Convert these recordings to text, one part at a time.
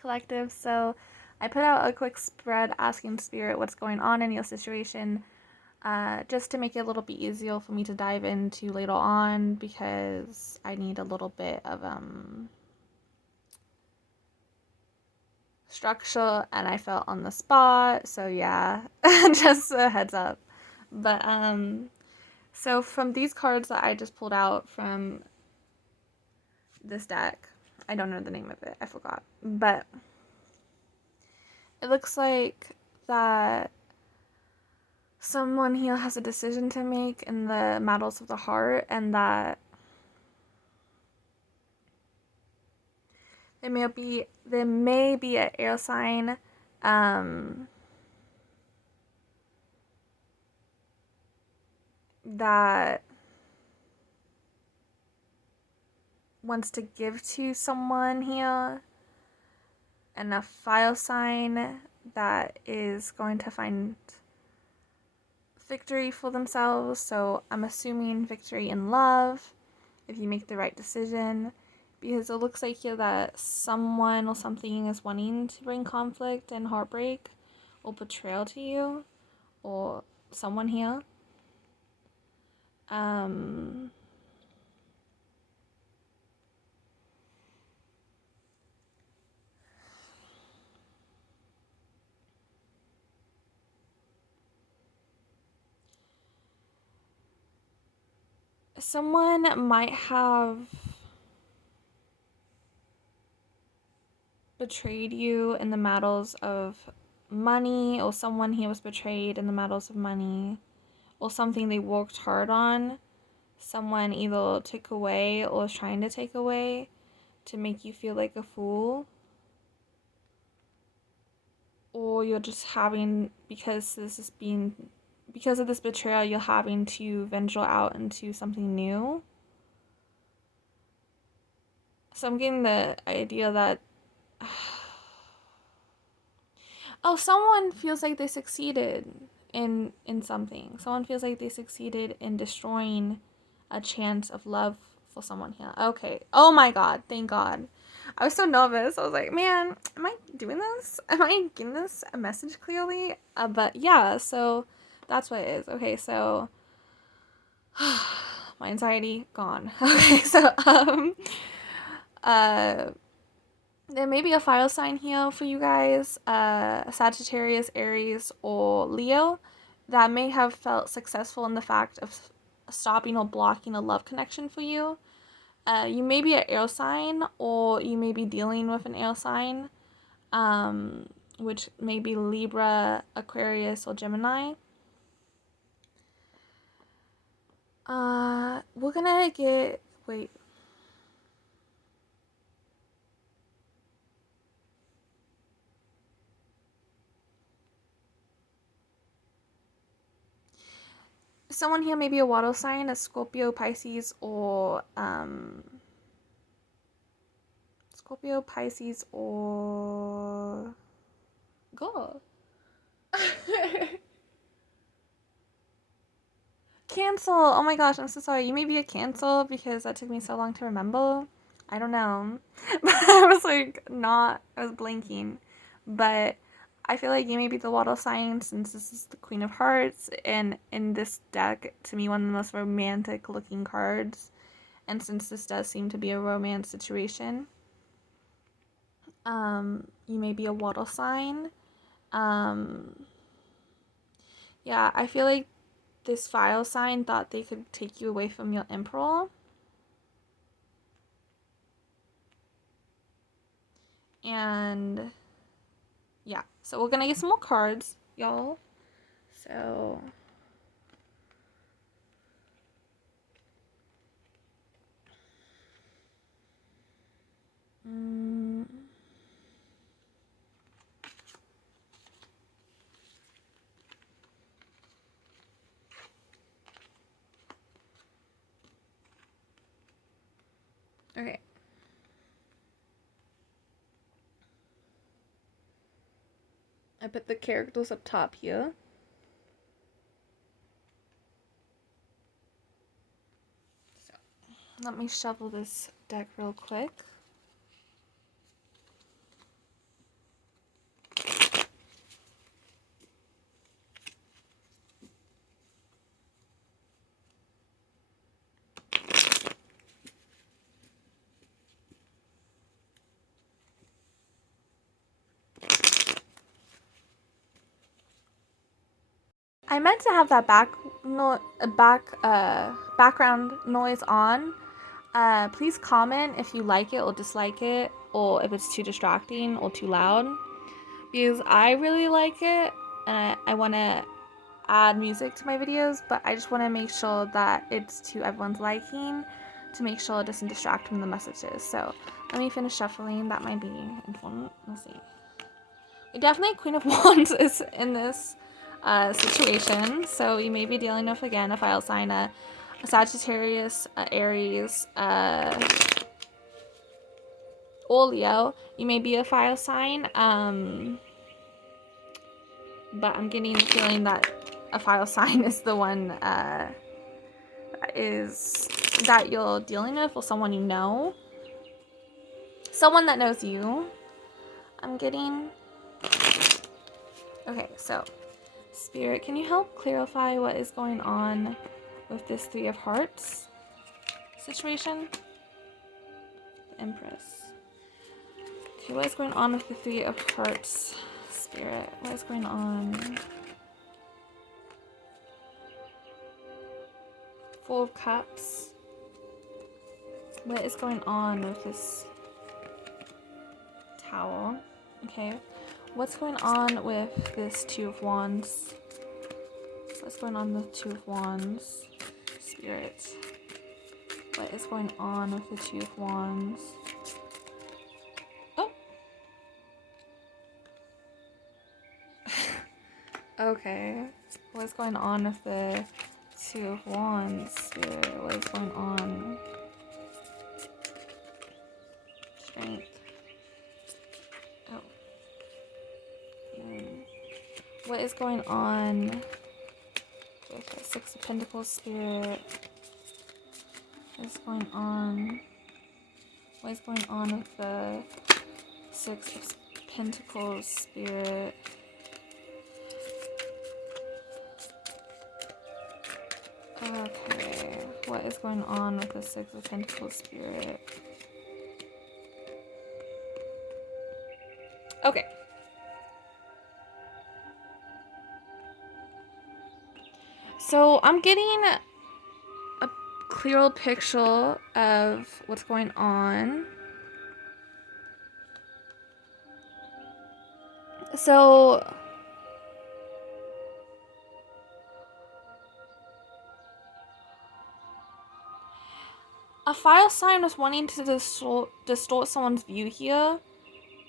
Collective. So I put out a quick spread asking Spirit what's going on in your situation, just to make it a little bit easier for me to dive into later on because I need a little bit of structure and I felt on the spot. So yeah, just a heads up. But so from these cards that I just pulled out from this deck, I don't know the name of it. I forgot. But it looks like that someone here has a decision to make in the Matters of the Heart, and that there may be an air sign that wants to give to someone here, and a fire sign that is going to find victory for themselves. So I'm assuming victory in love if you make the right decision, because it looks like here that someone or something is wanting to bring conflict and heartbreak or betrayal to you, or someone here. Someone might have betrayed you in the matters of money, or someone here was betrayed in the matters of money, or something they worked hard on. Someone either took away or is trying to take away to make you feel like a fool. Or you're just having, because of this betrayal, you're having to venture out into something new. So I'm getting the idea that oh, someone feels like they succeeded in something. Someone feels like they succeeded in destroying a chance of love for someone here. Okay. Oh my god, thank God. I was so nervous. I was like, man, am I doing this? Am I getting this a message clearly? But yeah, so that's what it is. Okay, so my anxiety gone. Okay, so uh there may be a fire sign here for you guys, Sagittarius, Aries, or Leo, that may have felt successful in the fact of stopping or blocking a love connection for you. You may be an air sign, or you may be dealing with an air sign, which may be Libra, Aquarius, or Gemini. We're gonna get, wait. Someone here may be a water sign, a Scorpio, Pisces, or Go. Cancel. Oh my gosh, I'm so sorry. You may be a cancel because that took me so long to remember. I don't know. But I was like, I was blinking. But I feel like you may be the water sign since this is the Queen of Hearts. And in this deck, to me, one of the most romantic looking cards. And since this does seem to be a romance situation, you may be a water sign. Yeah, I feel like this fire sign thought they could take you away from your emperor. And yeah, so we're gonna get some more cards, y'all. So okay. I put the characters up top here. So let me shuffle this deck real quick. I meant to have that background noise on. Please comment if you like it or dislike it, or if it's too distracting or too loud, because I really like it and I want to add music to my videos, but I just want to make sure that it's to everyone's liking, to make sure it doesn't distract from the messages. So let me finish shuffling. That might be important. Let's see. Definitely Queen of Wands is in this situation, so you may be dealing with, again, a fire sign, a Sagittarius, Aries, or Leo. You may be a fire sign, but I'm getting the feeling that a fire sign is the one that you're dealing with, or someone you know. Someone that knows you, I'm getting. Okay, so Spirit, can you help clarify what is going on with this Three of Hearts situation? The Empress. Okay, what is going on with the Three of Hearts, Spirit? What is going on? Four of Cups. What is going on with this Tower? Okay. What's going on with this Two of Wands? What's going on with Two of Wands? Spirit. What is going on with the Two of Wands? Oh! Okay. What's going on with the Two of Wands? Spirit. What is going on? Strength. Oh. What is going on with the Six of Pentacles, Spirit? What is going on? What is going on with the Six of Pentacles, Spirit? Okay. What is going on with the Six of Pentacles, Spirit? Okay. So I'm getting a clearer picture of what's going on. So a fire sign was wanting to distort someone's view here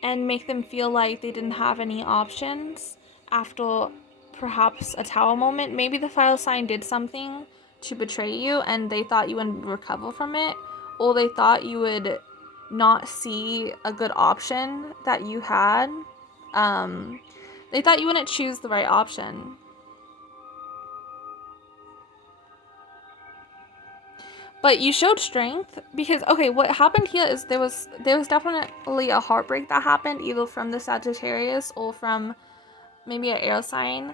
and make them feel like they didn't have any options after perhaps a Tower moment. Maybe the fire sign did something to betray you and they thought you wouldn't recover from it, or they thought you would not see a good option that you had. They thought you wouldn't choose the right option. But you showed strength because, okay, what happened here is there was definitely a heartbreak that happened, either from the Sagittarius or from maybe an air sign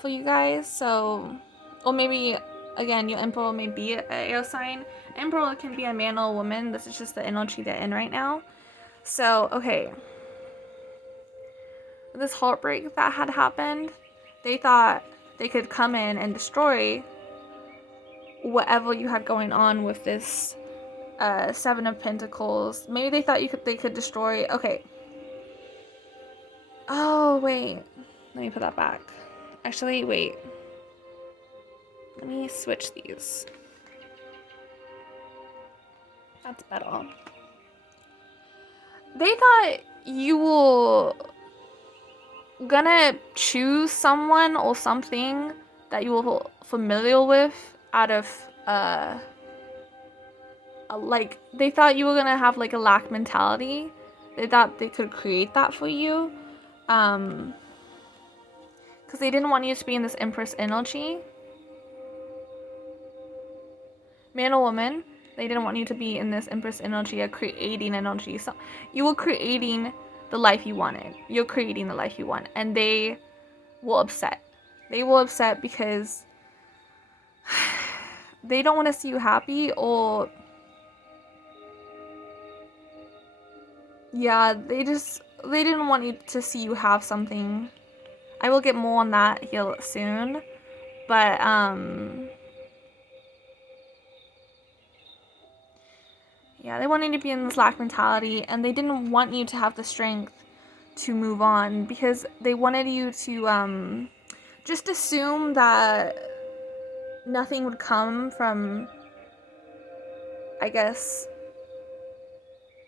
for you guys. So, or maybe, again, your Emperor may be an air sign. Emperor can be a man or a woman. This is just the energy they're in right now. So, okay. This heartbreak that had happened, they thought they could come in and destroy whatever you had going on with this Seven of Pentacles. Maybe they thought they could destroy. Okay. Oh, wait. Let me put that back. Actually, wait. Let me switch these. That's better. They thought you were gonna choose someone or something that you were familiar with out of like, they thought you were gonna have like a lack mentality. They thought they could create that for you, because they didn't want you to be in this Empress energy. Man or woman, they didn't want you to be in this Empress energy, a creating energy. So you were creating the life you wanted. You're creating the life you want, and they were upset. They were upset because they don't want to see you happy, or yeah, they didn't want you to see you have something. I will get more on that here soon. But yeah, they wanted you to be in this lack mentality, and they didn't want you to have the strength to move on, because they wanted you to just assume that nothing would come from, I guess,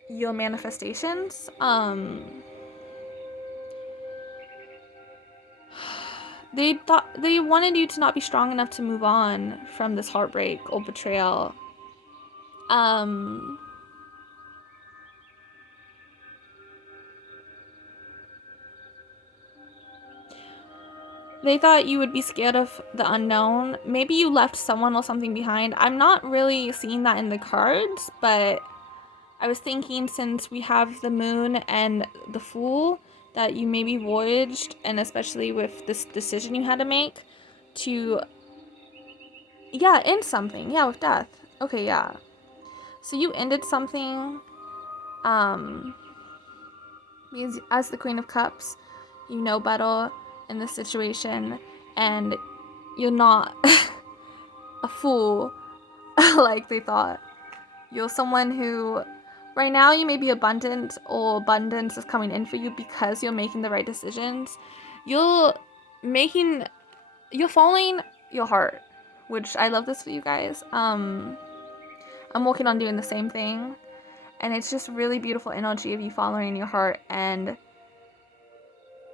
your manifestations. They wanted you to not be strong enough to move on from this heartbreak or betrayal. They thought you would be scared of the unknown. Maybe you left someone or something behind. I'm not really seeing that in the cards, but I was thinking, since we have the moon and the fool, that you maybe voyaged, and especially with this decision you had to make to, yeah, end something. Yeah, with death. Okay, yeah. So you ended something, means as the Queen of Cups, you know better in this situation, and you're not a fool like they thought. You're someone who, right now, you may be abundant, or abundance is coming in for you because you're making the right decisions. You're following your heart, which I love this for you guys. I'm working on doing the same thing, and it's just really beautiful energy of you following your heart and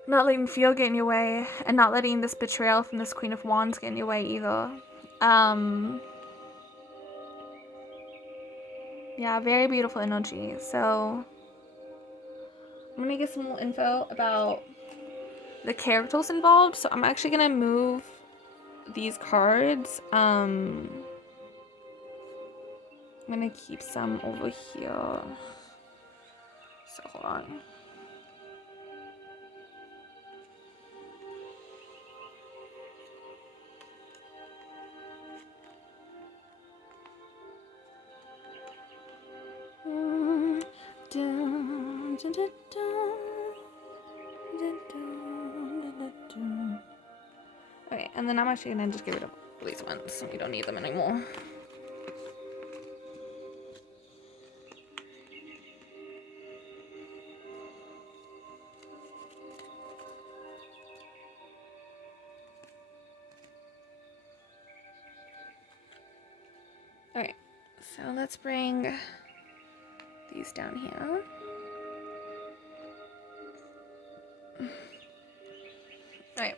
not letting fear get in your way, and not letting this betrayal from this Queen of Wands get in your way either. Yeah, very beautiful energy. So I'm gonna get some more info about the characters involved. So I'm actually gonna move these cards. I'm gonna keep some over here. So hold on. Okay, and then I'm actually gonna just get rid of these ones. We don't need them anymore. Okay, so let's bring these down here. Alright.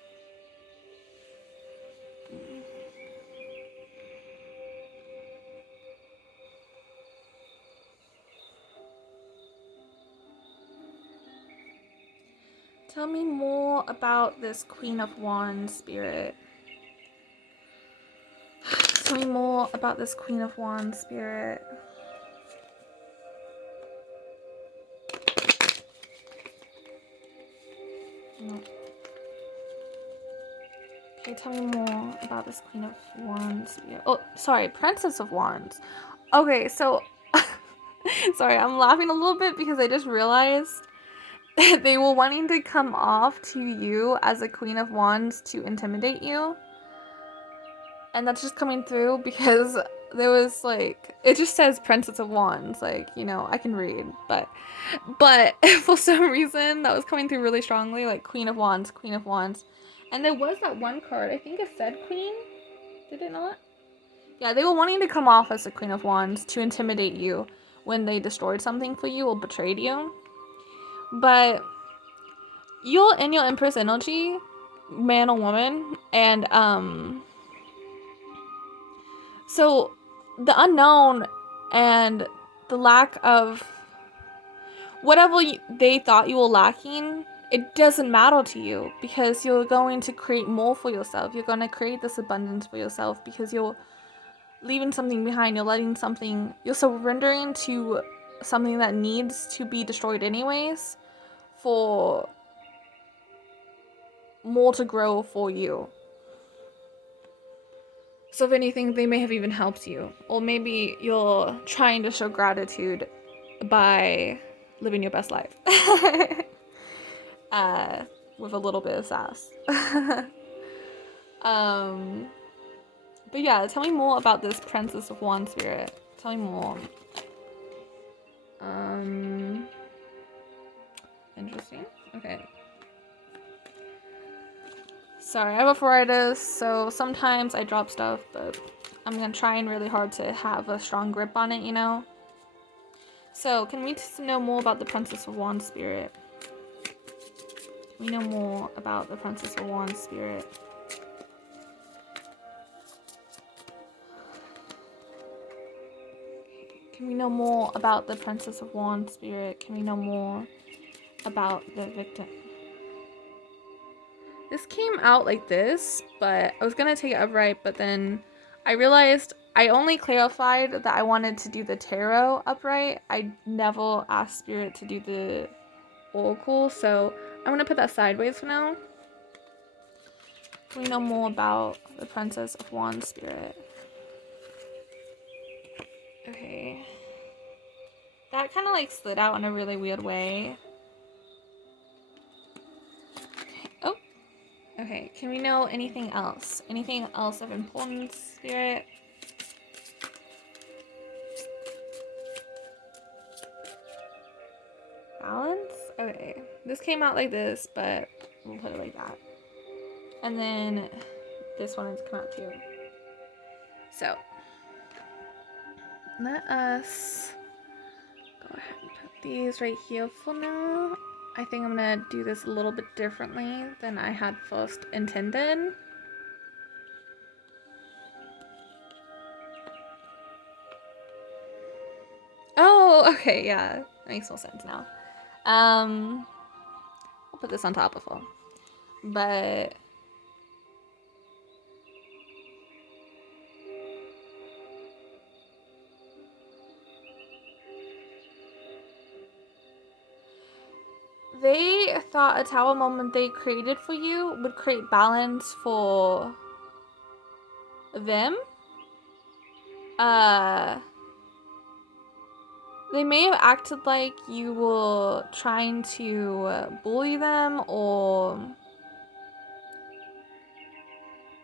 Tell me more about this Queen of Wands spirit. Tell me more about this Queen of Wands spirit. No. Okay, tell me more about this Queen of Wands spirit. Oh, sorry, Princess of Wands. Okay, so sorry, I'm laughing a little bit because I just realized they were wanting to come off to you as a Queen of Wands to intimidate you. And that's just coming through because there was like, it just says Princess of Wands, like, you know, I can read, but for some reason that was coming through really strongly, like Queen of Wands, Queen of Wands. And there was that one card, I think it said Queen, did it not? Yeah, they were wanting to come off as the Queen of Wands to intimidate you when they destroyed something for you or betrayed you. But you're in your Empress energy, man or woman, and so the unknown and the lack of whatever they thought you were lacking, it doesn't matter to you, because you're going to create more for yourself. You're going to create this abundance for yourself because you're leaving something behind. You're surrendering to something that needs to be destroyed anyways for more to grow for you. So if anything, they may have even helped you. Or maybe you're trying to show gratitude by living your best life. With a little bit of sass. But yeah, tell me more about this Princess of Wands spirit. Tell me more. Interesting. Okay. Sorry, I have arthritis, so sometimes I drop stuff, but I'm gonna try really hard to have a strong grip on it, you know? So, can we just know more about the Princess of Wands spirit? Can we know more about the Princess of Wands spirit? Can we know more about the Princess of Wands spirit? Can we know more about the victim? This came out like this, but I was gonna take it upright, but then I realized I only clarified that I wanted to do the tarot upright. I never asked Spirit to do the oracle, so I'm gonna put that sideways for now. We know more about the Princess of Wands spirit. Okay. That kind of like slid out in a really weird way. Oh. Okay, can we know anything else? Anything else of importance, Spirit? Balance? Okay. This came out like this, but we'll put it like that. And then this one has come out too. So, let us go ahead and put these right here for now. I think I'm gonna do this a little bit differently than I had first intended. Oh, okay, yeah. That makes more sense now. I'll put this on top of her. But they thought a tower moment they created for you would create balance for them. They may have acted like you were trying to bully them or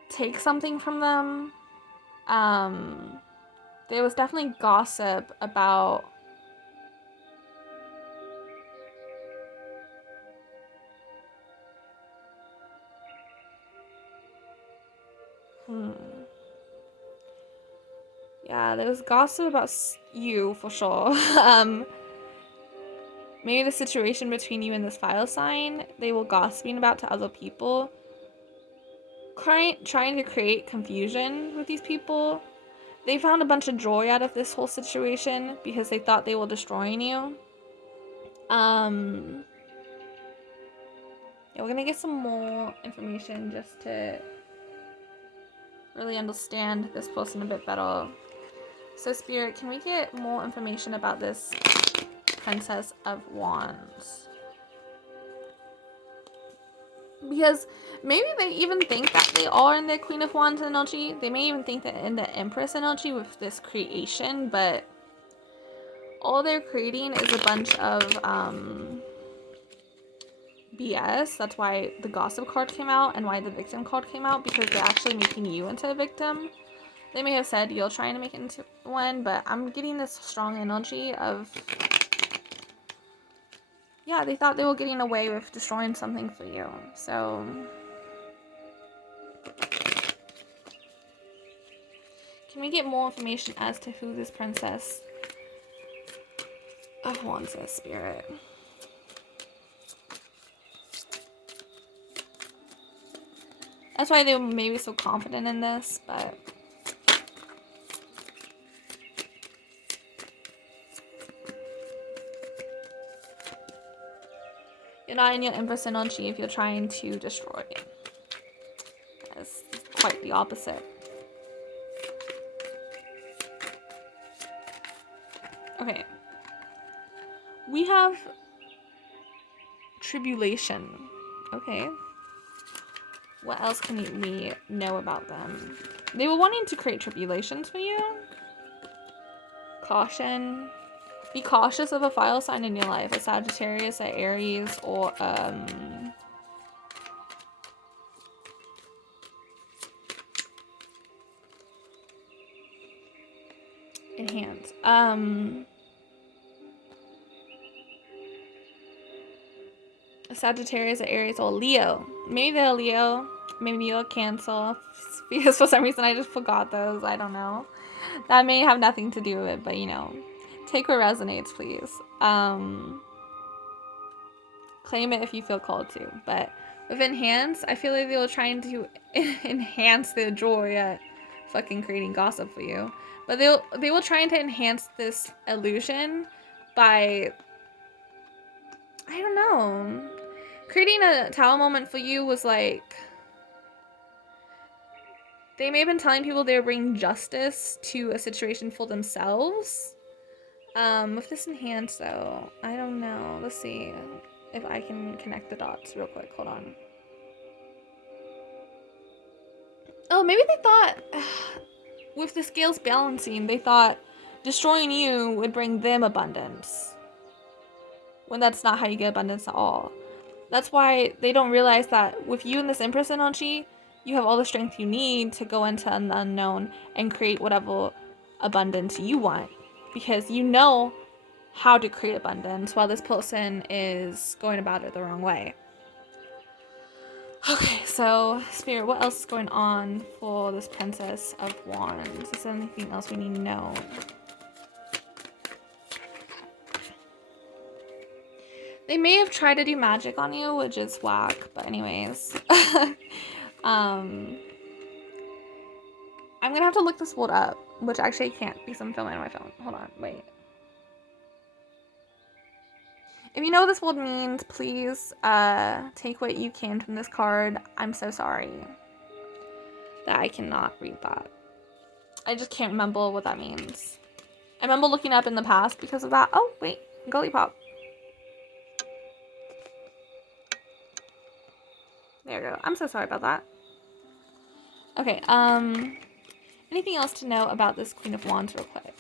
take something from them. There was definitely gossip about Yeah, there was gossip about you for sure. Maybe the situation between you and this fire sign, they were gossiping about to other people. Trying to create confusion with these people. They found a bunch of joy out of this whole situation because they thought they were destroying you. Yeah, we're gonna get some more information just to really understand this person a bit better. So, Spirit, can we get more information about this Princess of Wands? Because maybe they even think that they are in the Queen of Wands energy. They may even think that in the Empress energy with this creation, but all they're creating is a bunch of BS. That's why the gossip card came out and why the victim card came out, because they're actually making you into a victim. They may have said you're trying to make it into one, but I'm getting this strong energy of, yeah, they thought they were getting away with destroying something for you. So can we get more information as to who this Princess of Wands is, Spirit? That's why they were maybe so confident in this, but you're not in your Empress energy if you're trying to destroy it. That's quite the opposite. Okay. We have tribulation. Okay. What else can we know about them? They were wanting to create tribulations for you. Caution. Be cautious of a fire sign in your life. A Sagittarius, a Aries, or hands. Sagittarius, Aries, or Leo. Maybe they're Leo. Maybe you'll cancel. Because for some reason I just forgot those. I don't know. That may have nothing to do with it, but you know. Take what resonates, please. Claim it if you feel called to. But with enhance, I feel like they were trying to enhance their joy at fucking creating gossip for you. But they were trying to enhance this illusion by, I don't know. Creating a tower moment for you was like, they may have been telling people they were bringing justice to a situation for themselves. With this enhance though, I don't know. Let's see if I can connect the dots real quick. Hold on. Oh, maybe they thought with the scales balancing, they thought destroying you would bring them abundance. When that's not how you get abundance at all. That's why they don't realize that with you in this Empress energy, you have all the strength you need to go into an unknown and create whatever abundance you want. Because you know how to create abundance while this person is going about it the wrong way. Okay, so Spirit, what else is going on for this Princess of Wands? Is there anything else we need to know? They may have tried to do magic on you, which is whack, but anyways. I'm gonna have to look this word up, which actually I can't because I'm filming on my phone. Hold on, wait. If you know what this word means, please take what you can from this card. I'm so sorry that I cannot read that. I just can't remember what that means. I remember looking up in the past because of that. Oh, wait, Gully Pop. There you go. I'm so sorry about that. Okay, anything else to know about this Queen of Wands real quick?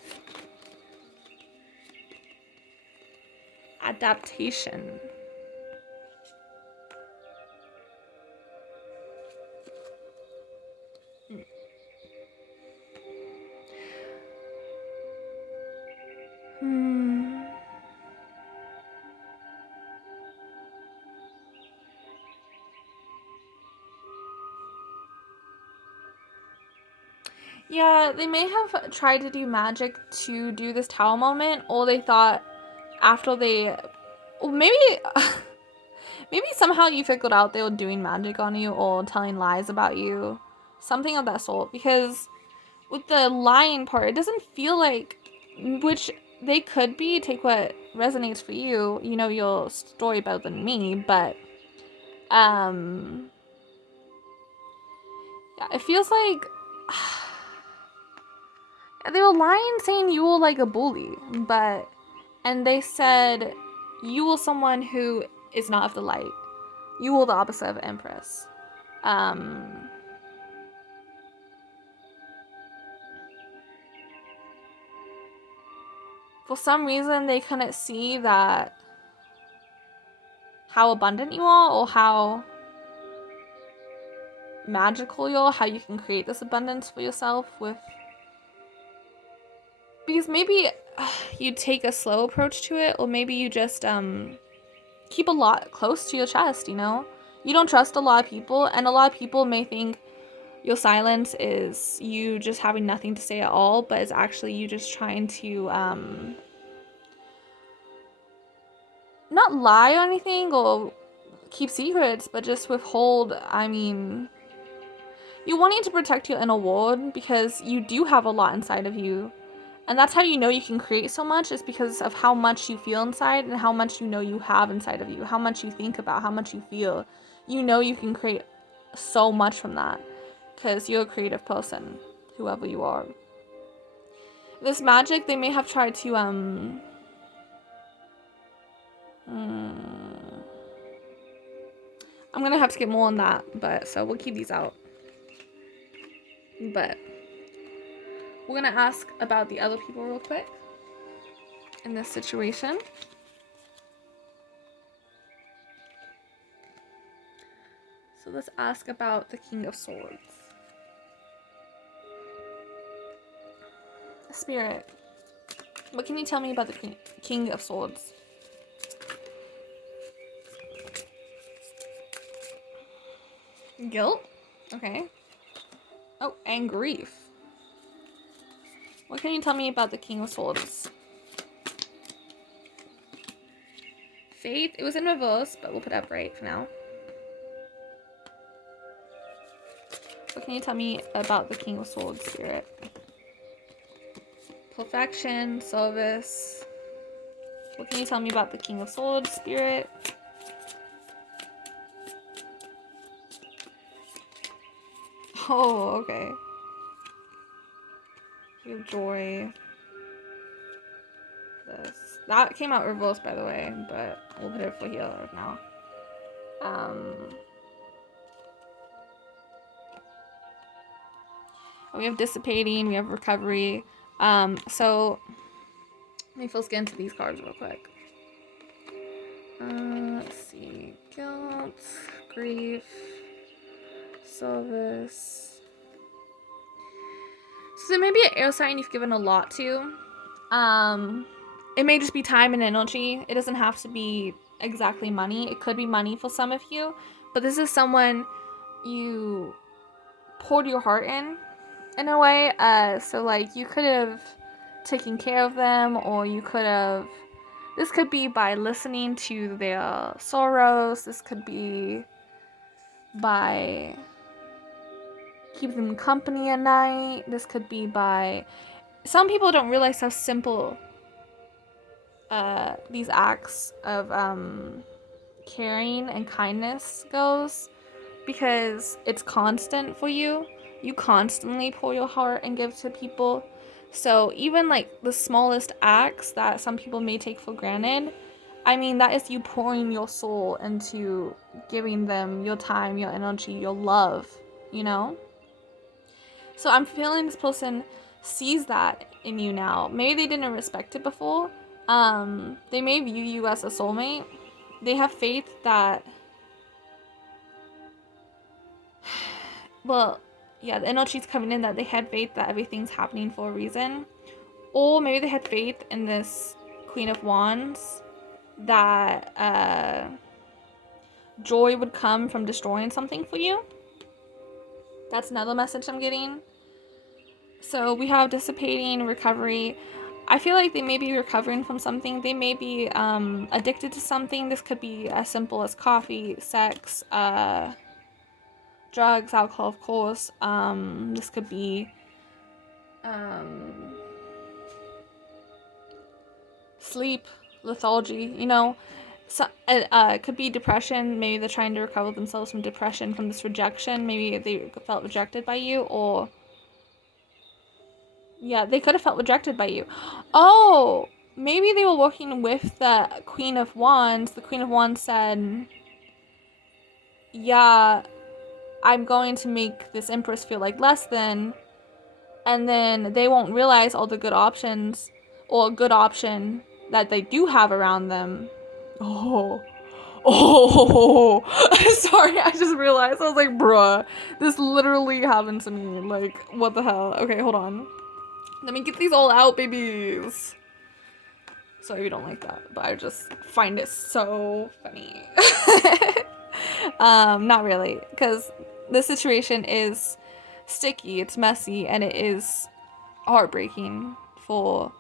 Adaptation. Yeah, they may have tried to do magic to do this tower moment, or they thought after they, well, maybe somehow you figured out they were doing magic on you or telling lies about you, something of that sort. Because with the lying part, it doesn't feel like, which they could be. Take what resonates for you. You know your story better than me, but yeah, it feels like. They were lying saying you were like a bully, and they said you were someone who is not of the light. You were the opposite of Empress. For some reason, they couldn't see that how abundant you are or how magical you are, how you can create this abundance for yourself with. Because maybe you take a slow approach to it, or maybe you just keep a lot close to your chest, you know? You don't trust a lot of people, and a lot of people may think your silence is you just having nothing to say at all, but it's actually you just trying to not lie or anything or keep secrets, but just withhold. I mean, you wanting to protect your inner world because you do have a lot inside of you. And that's how you know you can create so much, is because of how much you feel inside and how much you know you have inside of you, how much you think about, how much you feel. You know you can create so much from that because you're a creative person, whoever you are. This magic, they may have tried to, I'm gonna have to get more on that, but so we'll keep these out. But we're gonna ask about the other people real quick in this situation. So let's ask about the King of Swords. Spirit, What can you tell me about the King of Swords? Guilt? Okay. Oh, and grief. What can you tell me about the King of Swords? Faith. It was in reverse, but we'll put it upright for now. What can you tell me about the King of Swords spirit? Perfection, service. What can you tell me about the King of Swords spirit? Oh, okay. We have joy. This. That came out reversed, by the way, but we'll put it for here now. We have dissipating, we have recovery. So let me first get into these cards real quick. Let's see. Guilt, grief, service. So there may be an air sign you've given a lot to. It may just be time and energy. It doesn't have to be exactly money. It could be money for some of you, but this is someone you poured your heart in a way. So like you could have taken care of them, or you could have. This could be by listening to their sorrows. This could be by keeping them company at night. This could be by. Some people don't realize how simple these acts of caring and kindness goes, because it's constant for you. You constantly pour your heart and give to people. So even like the smallest acts that some people may take for granted, I mean, that is you pouring your soul into giving them your time, your energy, your love, you know? So I'm feeling this person sees that in you now. Maybe they didn't respect it before. They may view you as a soulmate. They have faith that, well, yeah, the energy's coming in that they had faith that everything's happening for a reason. Or maybe they had faith in this Queen of Wands that joy would come from destroying something for you. That's another message I'm getting. So we have dissipating, recovery. I feel like they may be recovering from something. They may be addicted to something. This could be as simple as coffee, sex, drugs, alcohol, of course. This could be sleep, lethargy, you know. So, it could be depression. Maybe they're trying to recover themselves from depression, from this rejection. Maybe they felt rejected by you, or yeah, they could have felt rejected by you. Oh, maybe they were working with the Queen of Wands. The Queen of Wands said, yeah, I'm going to make this Empress feel like less than, and then they won't realize all the good options, or a good option that they do have around them. Oh, sorry, I just realized. I was like, bruh, this literally happened to me. Like, what the hell? Okay, hold on. Let me get these all out, babies. Sorry if you don't like that, but I just find it so funny. Not really, because the situation is sticky, it's messy, and it is heartbreaking for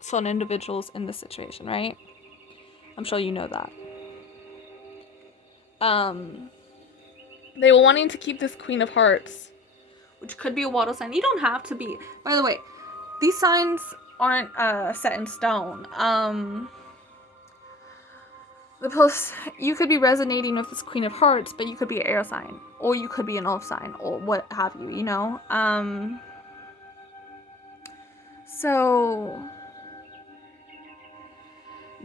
some individuals in this situation, right? I'm sure you know that. They were wanting to keep this Queen of Hearts, which could be a water sign. You don't have to be. By the way, these signs aren't set in stone. You could be resonating with this Queen of Hearts, but you could be an air sign, or you could be an earth sign, or what have you, you know? So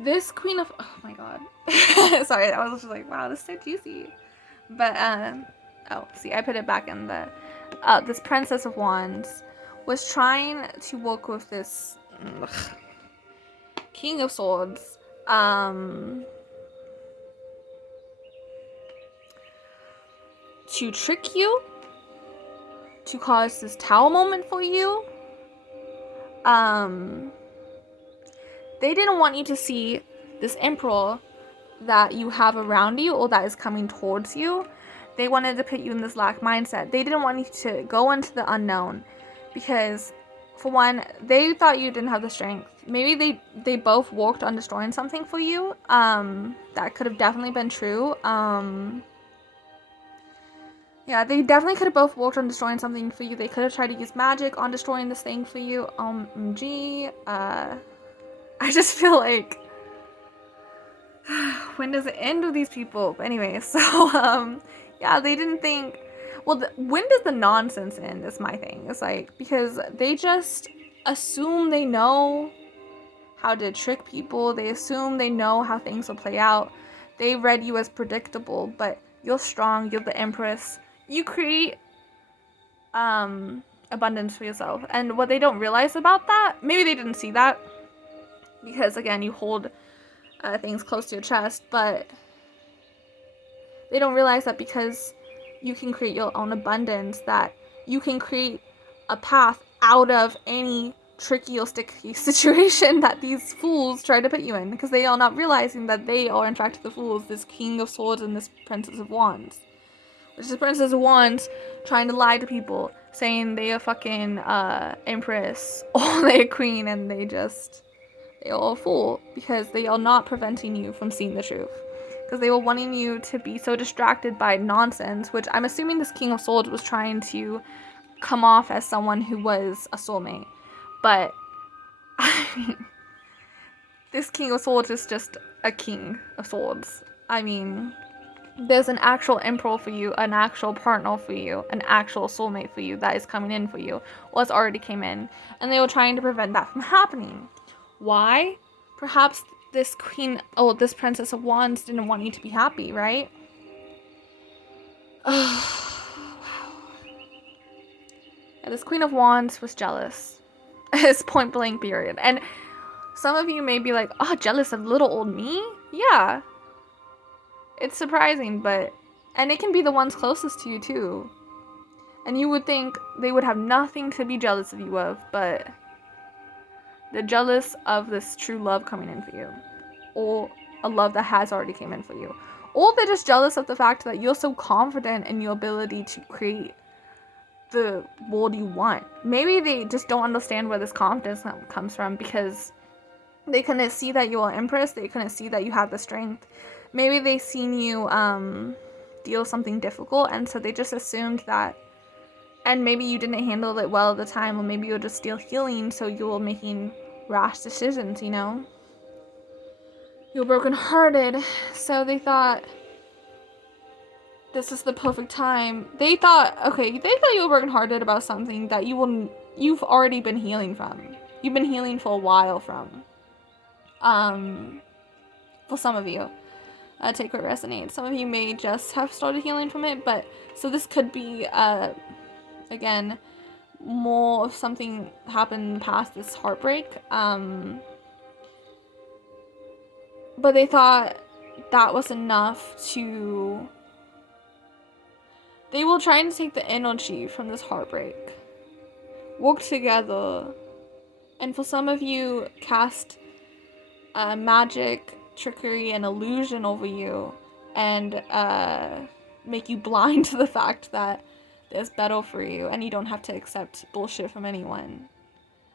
this Queen of, oh my god. Sorry, I was just like, wow, this is so juicy. But, oh, see, I put it back in the, this Princess of Wands was trying to work with this King of Swords, to trick you, to cause this tower moment for you, They didn't want you to see this emperor that you have around you or that is coming towards you. They wanted to put you in this lack mindset. They didn't want you to go into the unknown because, for one, they thought you didn't have the strength. Maybe they both worked on destroying something for you. That could have definitely been true. Yeah, they definitely could have both worked on destroying something for you. They could have tried to use magic on destroying this thing for you. OMG. I just feel like, when does it end with these people? But anyway, so, yeah, they didn't think, well, when does the nonsense end is my thing. It's like, because they just assume they know how to trick people. They assume they know how things will play out. They read you as predictable, but you're strong, you're the empress. You create, abundance for yourself. And what they don't realize about that, maybe they didn't see that, because, again, you hold things close to your chest, but they don't realize that because you can create your own abundance, that you can create a path out of any tricky or sticky situation that these fools try to put you in, because they are not realizing that they are in fact the fools, this King of Swords and this Princess of Wands. Which is the Princess of Wands trying to lie to people, saying they are fucking Empress or they are Queen, and they are a fool because they are not preventing you from seeing the truth. Because they were wanting you to be so distracted by nonsense, which I'm assuming this King of Swords was trying to come off as someone who was a soulmate. But, I mean, this King of Swords is just a King of Swords. I mean, there's an actual emperor for you, an actual partner for you, an actual soulmate for you that is coming in for you, or has already came in. And they were trying to prevent that from happening. Why? Perhaps this this Princess of Wands didn't want you to be happy, right? Oh, wow. Yeah, this Queen of Wands was jealous. It's point blank period. And some of you may be like, oh, jealous of little old me? Yeah. It's surprising, and it can be the ones closest to you too. And you would think they would have nothing to be jealous of you of, but they're jealous of this true love coming in for you. Or a love that has already came in for you. Or they're just jealous of the fact that you're so confident in your ability to create the world you want. Maybe they just don't understand where this confidence comes from, because they couldn't see that you're an empress. They couldn't see that you have the strength. Maybe they seen you deal something difficult, and so they just assumed that. And maybe you didn't handle it well at the time, or maybe you're just still healing, so you're making rash decisions, you know? You're brokenhearted, so they thought this is the perfect time. They thought you were brokenhearted about something that you've already been healing from. You've been healing for a while from. For some of you. Take what resonates. Some of you may just have started healing from it, but so this could be, again, more of something happened past this heartbreak. But they thought that was enough to. They will try and take the energy from this heartbreak, work together, and for some of you, cast magic, trickery, and illusion over you, and make you blind to the fact that there's better for you, and you don't have to accept bullshit from anyone.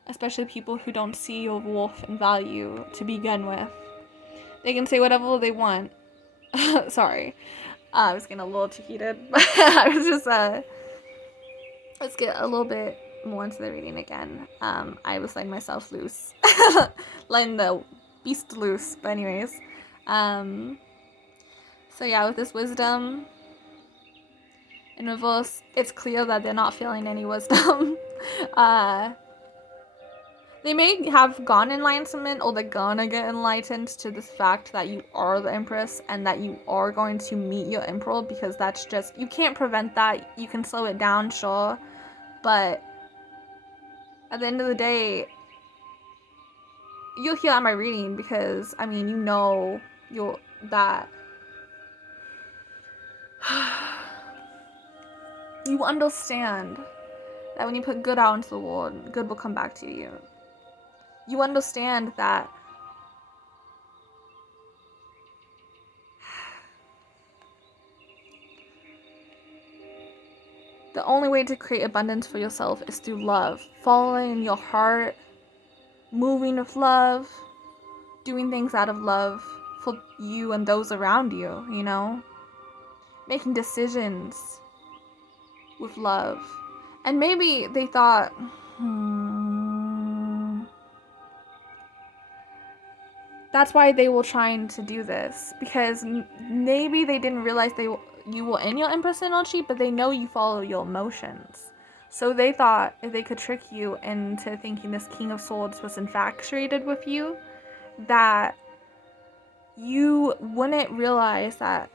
Especially people who don't see your worth and value to begin with. They can say whatever they want. Sorry. I was getting a little too heated. I was just, let's get a little bit more into the reading again. I was letting myself loose. Letting the beast loose. But anyways. So yeah, with this wisdom in reverse, it's clear that they're not feeling any wisdom. They may have gone enlightenment, or they're gonna get enlightened to this fact that you are the Empress and that you are going to meet your Emperor, because that's just, you can't prevent that. You can slow it down, sure, but at the end of the day, you'll hear out my reading, because, I mean, you know that you understand that when you put good out into the world, good will come back to you. you understand that the only way to create abundance for yourself is through love, following your heart, moving with love, doing things out of love for you and those around you, you know? Making decisions with love. And maybe they thought, that's why they were trying to do this, because maybe they didn't realize you were in your empress energy, but they know you follow your emotions. So they thought if they could trick you into thinking this King of Swords was infatuated with you, that you wouldn't realize that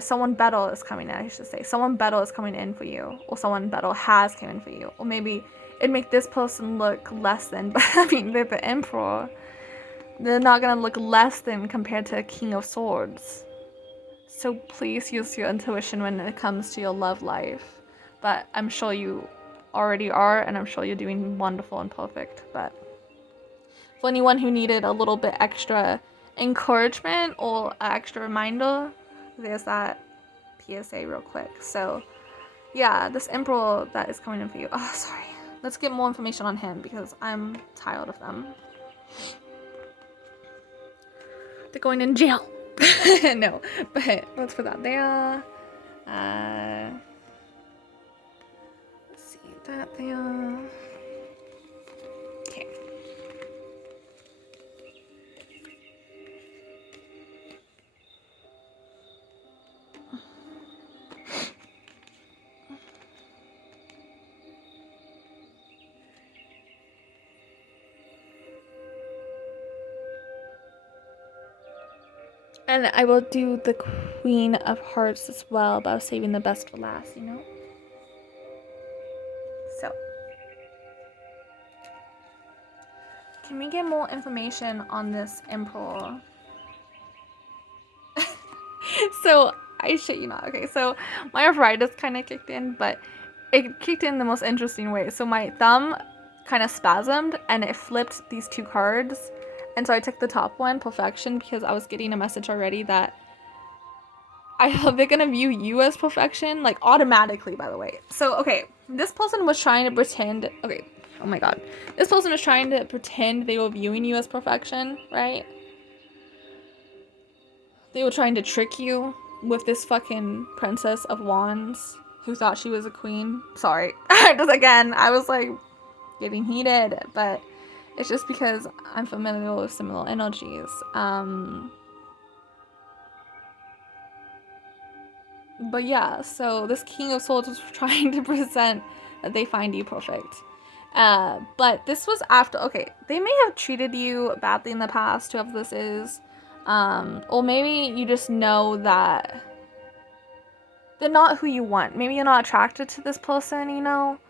someone better is coming in, I should say. Someone better is coming in for you, or someone better has come in for you. Or maybe it'd make this person look less than, but I mean, they're the emperor. They're not gonna look less than compared to a King of Swords. So please use your intuition when it comes to your love life. But I'm sure you already are, and I'm sure you're doing wonderful and perfect. But for anyone who needed a little bit extra encouragement or an extra reminder, there's that PSA real quick. So yeah, this emperor that is coming in for you. Oh, sorry. Let's get more information on him because I'm tired of them. They're going in jail. No, but let's put that there. Let's see that there. Okay. And I will do the Queen of Hearts as well, but I was saving the best for last, you know? So. Can we get more information on this emperor? So, I shit you not. Okay, so my arthritis kind of kicked in, but it kicked in the most interesting way. So my thumb kind of spasmed and it flipped these two cards. And so I took the top one, perfection, because I was getting a message already that they're gonna view you as perfection, like automatically, by the way. So, okay, this person was trying to pretend, okay, oh my god. This person was trying to pretend they were viewing you as perfection, right? They were trying to trick you with this fucking Princess of Wands who thought she was a queen. Sorry. Just again, I was like getting heated, but it's just because I'm familiar with similar energies. But yeah, so this King of Swords was trying to present that they find you perfect. But this was after, okay, they may have treated you badly in the past, whoever this is. Or maybe you just know that they're not who you want. Maybe you're not attracted to this person, you know?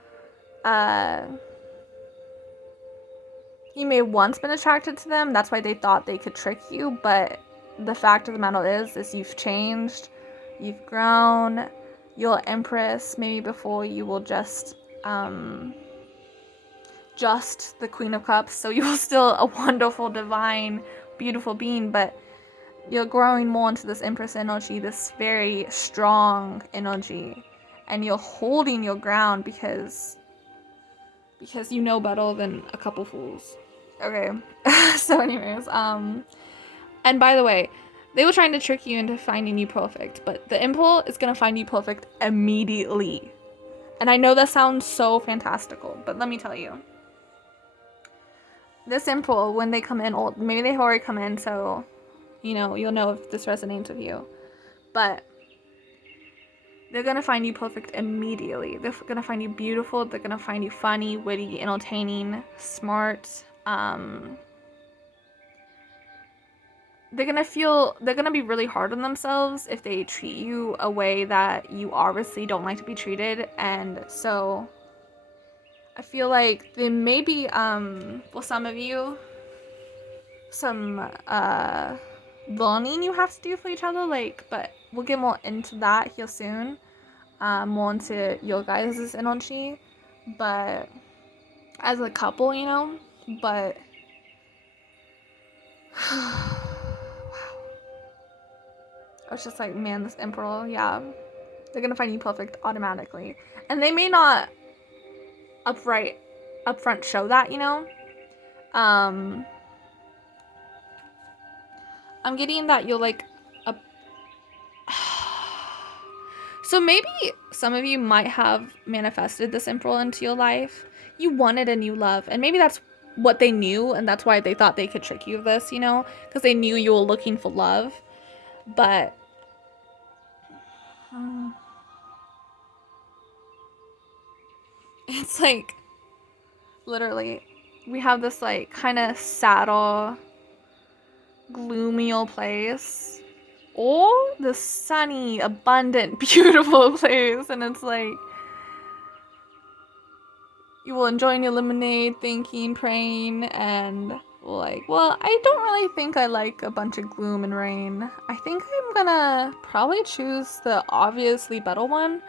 You may have once been attracted to them. That's why they thought they could trick you. But the fact of the matter is you've changed. You've grown. You're empress. Maybe before you were just the Queen of Cups. So you're still a wonderful, divine, beautiful being. But you're growing more into this empress energy, this very strong energy. And you're holding your ground because you know better than a couple fools. Okay. So anyways, and by the way, they were trying to trick you into finding you perfect, but the Emperor is gonna find you perfect immediately. And I know that sounds so fantastical, but let me tell you. This Emperor, when they come in, or maybe they've already come in, so, you know, you'll know if this resonates with you. But they're gonna find you perfect immediately. They're gonna find you beautiful. They're gonna find you funny, witty, entertaining, smart. They're gonna be really hard on themselves if they treat you a way that you obviously don't like to be treated. And so I feel like there may be, for some of you, some learning you have to do for each other, like, but we'll get more into that here soon, more into your guys' energy. But as a couple, you know, but wow. I was just like, man, this emperor, yeah, they're gonna find you perfect automatically, and they may not upfront show that, you know. I'm getting that you'll like a so maybe some of you might have manifested this emperor into your life. You wanted a new love, and maybe that's what they knew, and that's why they thought they could trick you with this, you know, because they knew you were looking for love. But it's like literally we have this like kind of saddle, gloomy old place, or the sunny, abundant, beautiful place, and it's like you will enjoy your lemonade, thinking, praying, and like, well, I don't really think I like a bunch of gloom and rain. I think I'm gonna probably choose the obviously better one,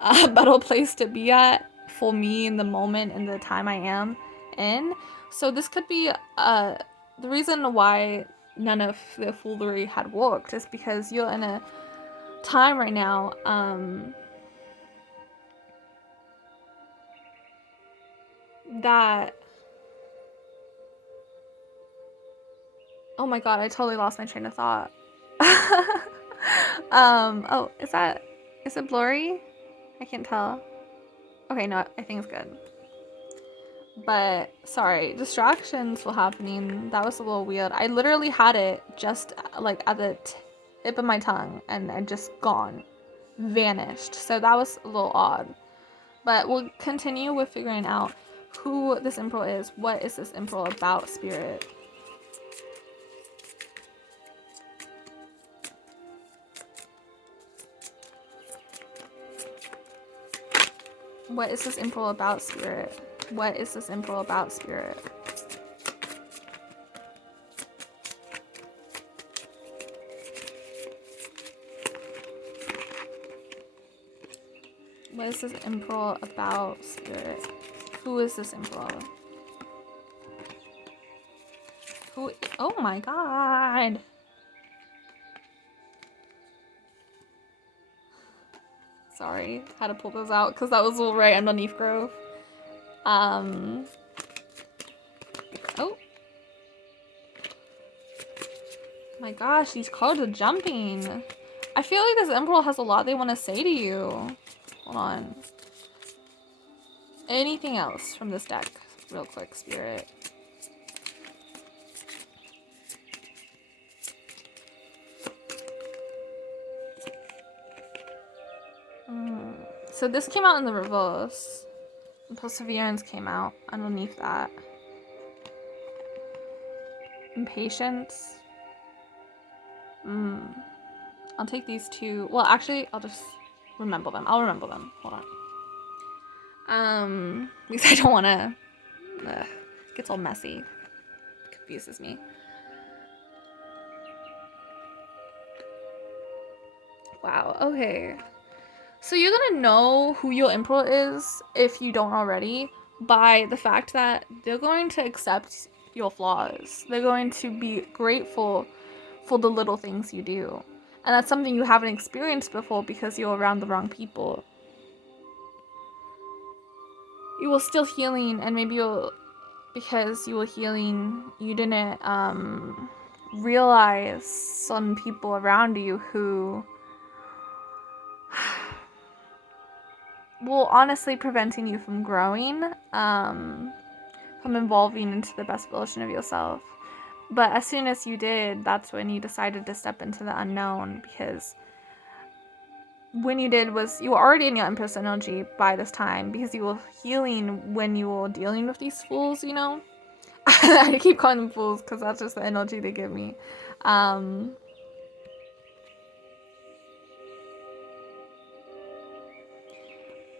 better place to be at for me in the moment and the time I am in. So this could be the reason why none of the foolery had worked is because you're in a time right now that, oh my god, I totally lost my train of thought. Oh, is it blurry? I can't tell. Okay, no, I think it's good. But sorry, distractions were happening. That was a little weird. I literally had it just like at the tip of my tongue and it just gone, vanished. So that was a little odd. But we'll continue with figuring out who this emperor is. What is this emperor about, spirit? What is this emperor about, spirit? What is this emperor about, spirit? What is this emperor about, spirit? Who is this emperor? Who? Oh my god! Sorry, had to pull those out because that was all right underneath growth. Oh. My gosh, these cards are jumping. I feel like this emperor has a lot they want to say to you. Hold on. Anything else from this deck? Real quick, spirit. So this came out in the reverse. And Perseverance came out underneath that. Impatience. I'll take these two. Well, actually, I'll just remember them. I'll remember them. Hold on. Because I don't want to. It gets all messy. Confuses me. Wow. Okay. So you're gonna know who your emperor is if you don't already by the fact that they're going to accept your flaws. They're going to be grateful for the little things you do. And that's something you haven't experienced before because you're around the wrong people. You were still healing, and maybe because you were healing, you didn't realize some people around you who will honestly preventing you from growing, from evolving into the best version of yourself. But as soon as you did, that's when you decided to step into the unknown, because when you did was you were already in your empress energy by this time because you were healing when you were dealing with these fools, you know. I keep calling them fools because that's just the energy they give me.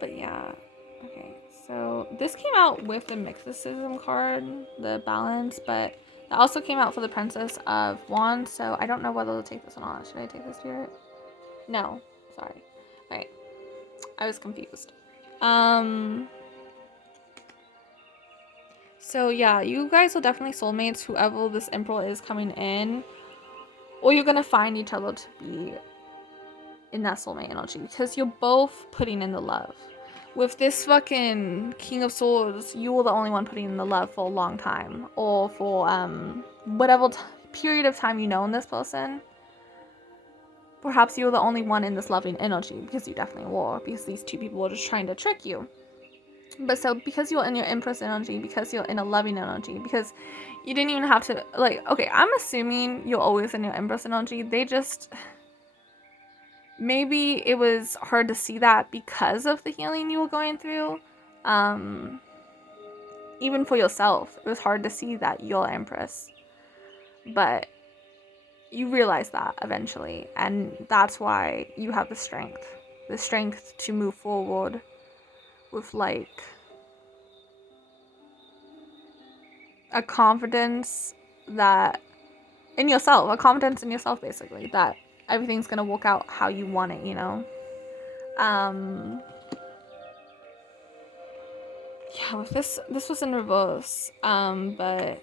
But yeah, okay. So this came out with the mysticism card, the balance, but that also came out for the Princess of Wands. So I don't know whether to take this or not. Should I take this spirit? No, sorry. All right, I was confused. So yeah, you guys are definitely soulmates, whoever this emperor is coming in. Or you're gonna find each other to be in that soulmate energy because you're both putting in the love. With this fucking King of Swords, you were the only one putting in the love for a long time, or for whatever period of time you know in this person. Perhaps you were the only one in this loving energy, because you definitely were, because these two people were just trying to trick you. But so because you're in your Empress energy, because you're in a loving energy, because you didn't even have to, like, okay, I'm assuming you're always in your Empress energy. They just, maybe it was hard to see that because of the healing you were going through. Even for yourself, it was hard to see that you're Empress. But you realize that eventually, and that's why you have the strength to move forward with, like, a confidence that in yourself, basically, that everything's gonna work out how you want it, you know. Yeah, with this was in reverse, but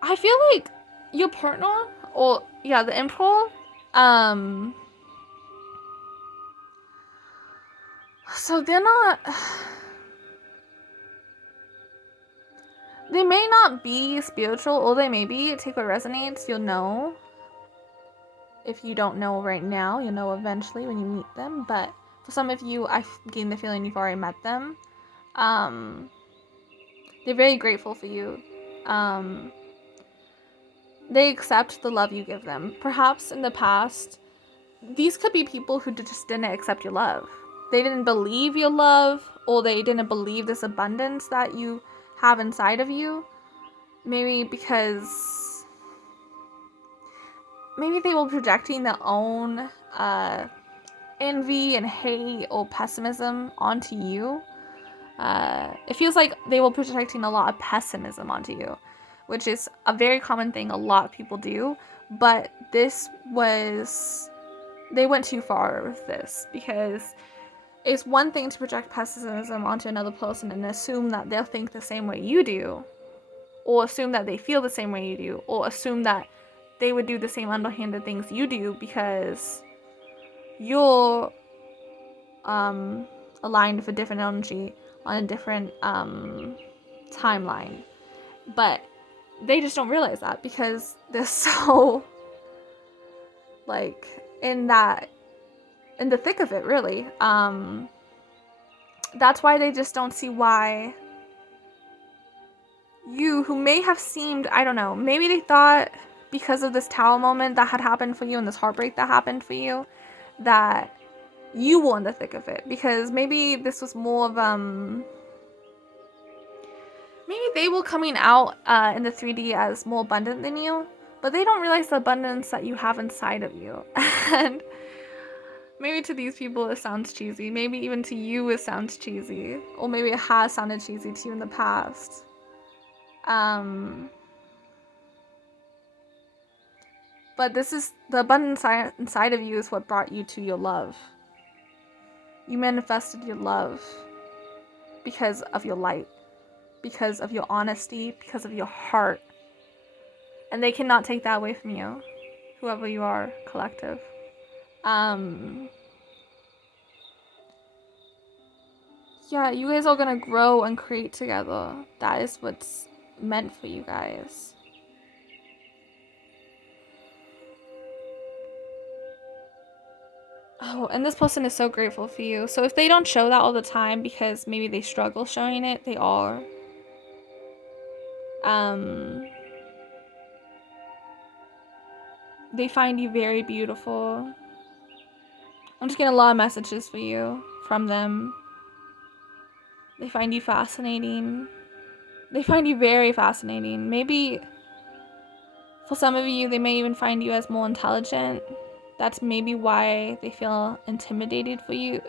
I feel like your partner, or yeah, the emperor, so they're not, they may not be spiritual, or they may be. Take what resonates. You'll know. If you don't know right now, you'll know eventually when you meet them. But for some of you, I gain the feeling you've already met them. They're very grateful for you. They accept the love you give them. Perhaps in the past, these could be people who just didn't accept your love. They didn't believe your love, or they didn't believe this abundance that you have inside of you. Maybe because maybe they were projecting their own envy and hate or pessimism onto you. It feels like they were projecting a lot of pessimism onto you, which is a very common thing a lot of people do. But they went too far with this, because it's one thing to project pessimism onto another person and assume that they'll think the same way you do, or assume that they feel the same way you do, or assume that they would do the same underhanded things you do because you're aligned with a different energy on a different timeline. But they just don't realize that because they're so, like, in the thick of it, really. That's why they just don't see why you, who may have seemed, I don't know, maybe they thought because of this Tower moment that had happened for you and this heartbreak that happened for you, that you were in the thick of it, because maybe this was more of maybe they were coming out in the 3D as more abundant than you, but they don't realize the abundance that you have inside of you. And maybe to these people it sounds cheesy, maybe even to you it sounds cheesy, or maybe it has sounded cheesy to you in the past. But this is the abundance inside of you is what brought you to your love. You manifested your love because of your light, because of your honesty, because of your heart. And they cannot take that away from you, whoever you are, collective. Yeah, you guys are gonna grow and create together. That is what's meant for you guys. Oh, and this person is so grateful for you. So if they don't show that all the time because maybe they struggle showing it, they are. They find you very beautiful. I'm just getting a lot of messages for you from them. They find you fascinating. They find you very fascinating. Maybe for some of you, they may even find you as more intelligent. That's maybe why they feel intimidated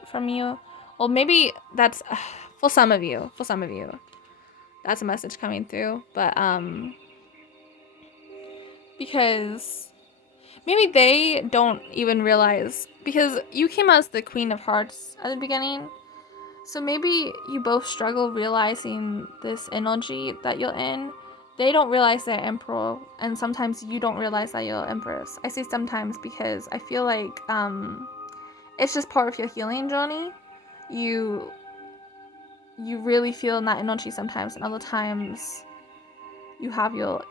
from you. Or maybe that's for some of you. That's a message coming through. But because maybe they don't even realize, because you came as the Queen of Hearts at the beginning. So maybe you both struggle realizing this energy that you're in. They don't realize they're emperor, and sometimes you don't realize that you're empress. I say sometimes because I feel like it's just part of your healing journey. You really feel in that energy sometimes, and other times you have your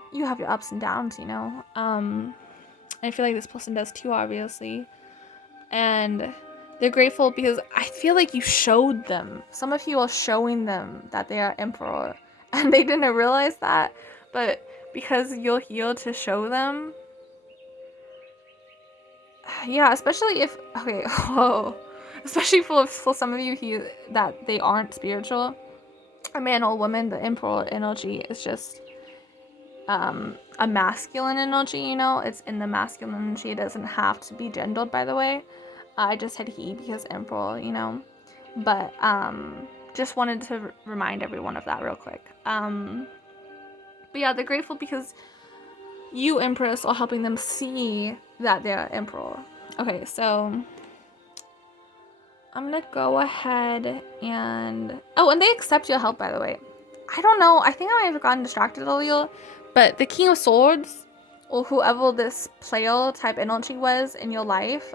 ups and downs, you know. I feel like this person does too, obviously. And they're grateful because I feel like you showed them. Some of you are showing them that they are emperor, and they didn't realize that. But because you're here to show them, yeah. Especially if whoa, especially for some of you here that they aren't spiritual, a man or woman, the emperor energy is just a masculine energy. You know, it's in the masculine energy. It doesn't have to be gendered, by the way. I just said he because emperor, you know. But just wanted to remind everyone of that real quick. But yeah, they're grateful because you, Empress, are helping them see that they're emperor. Okay, so I'm gonna go ahead and and they accept your help, by the way. I don't know. I think I might have gotten distracted earlier, but the King of Swords, or whoever this player type energy was in your life,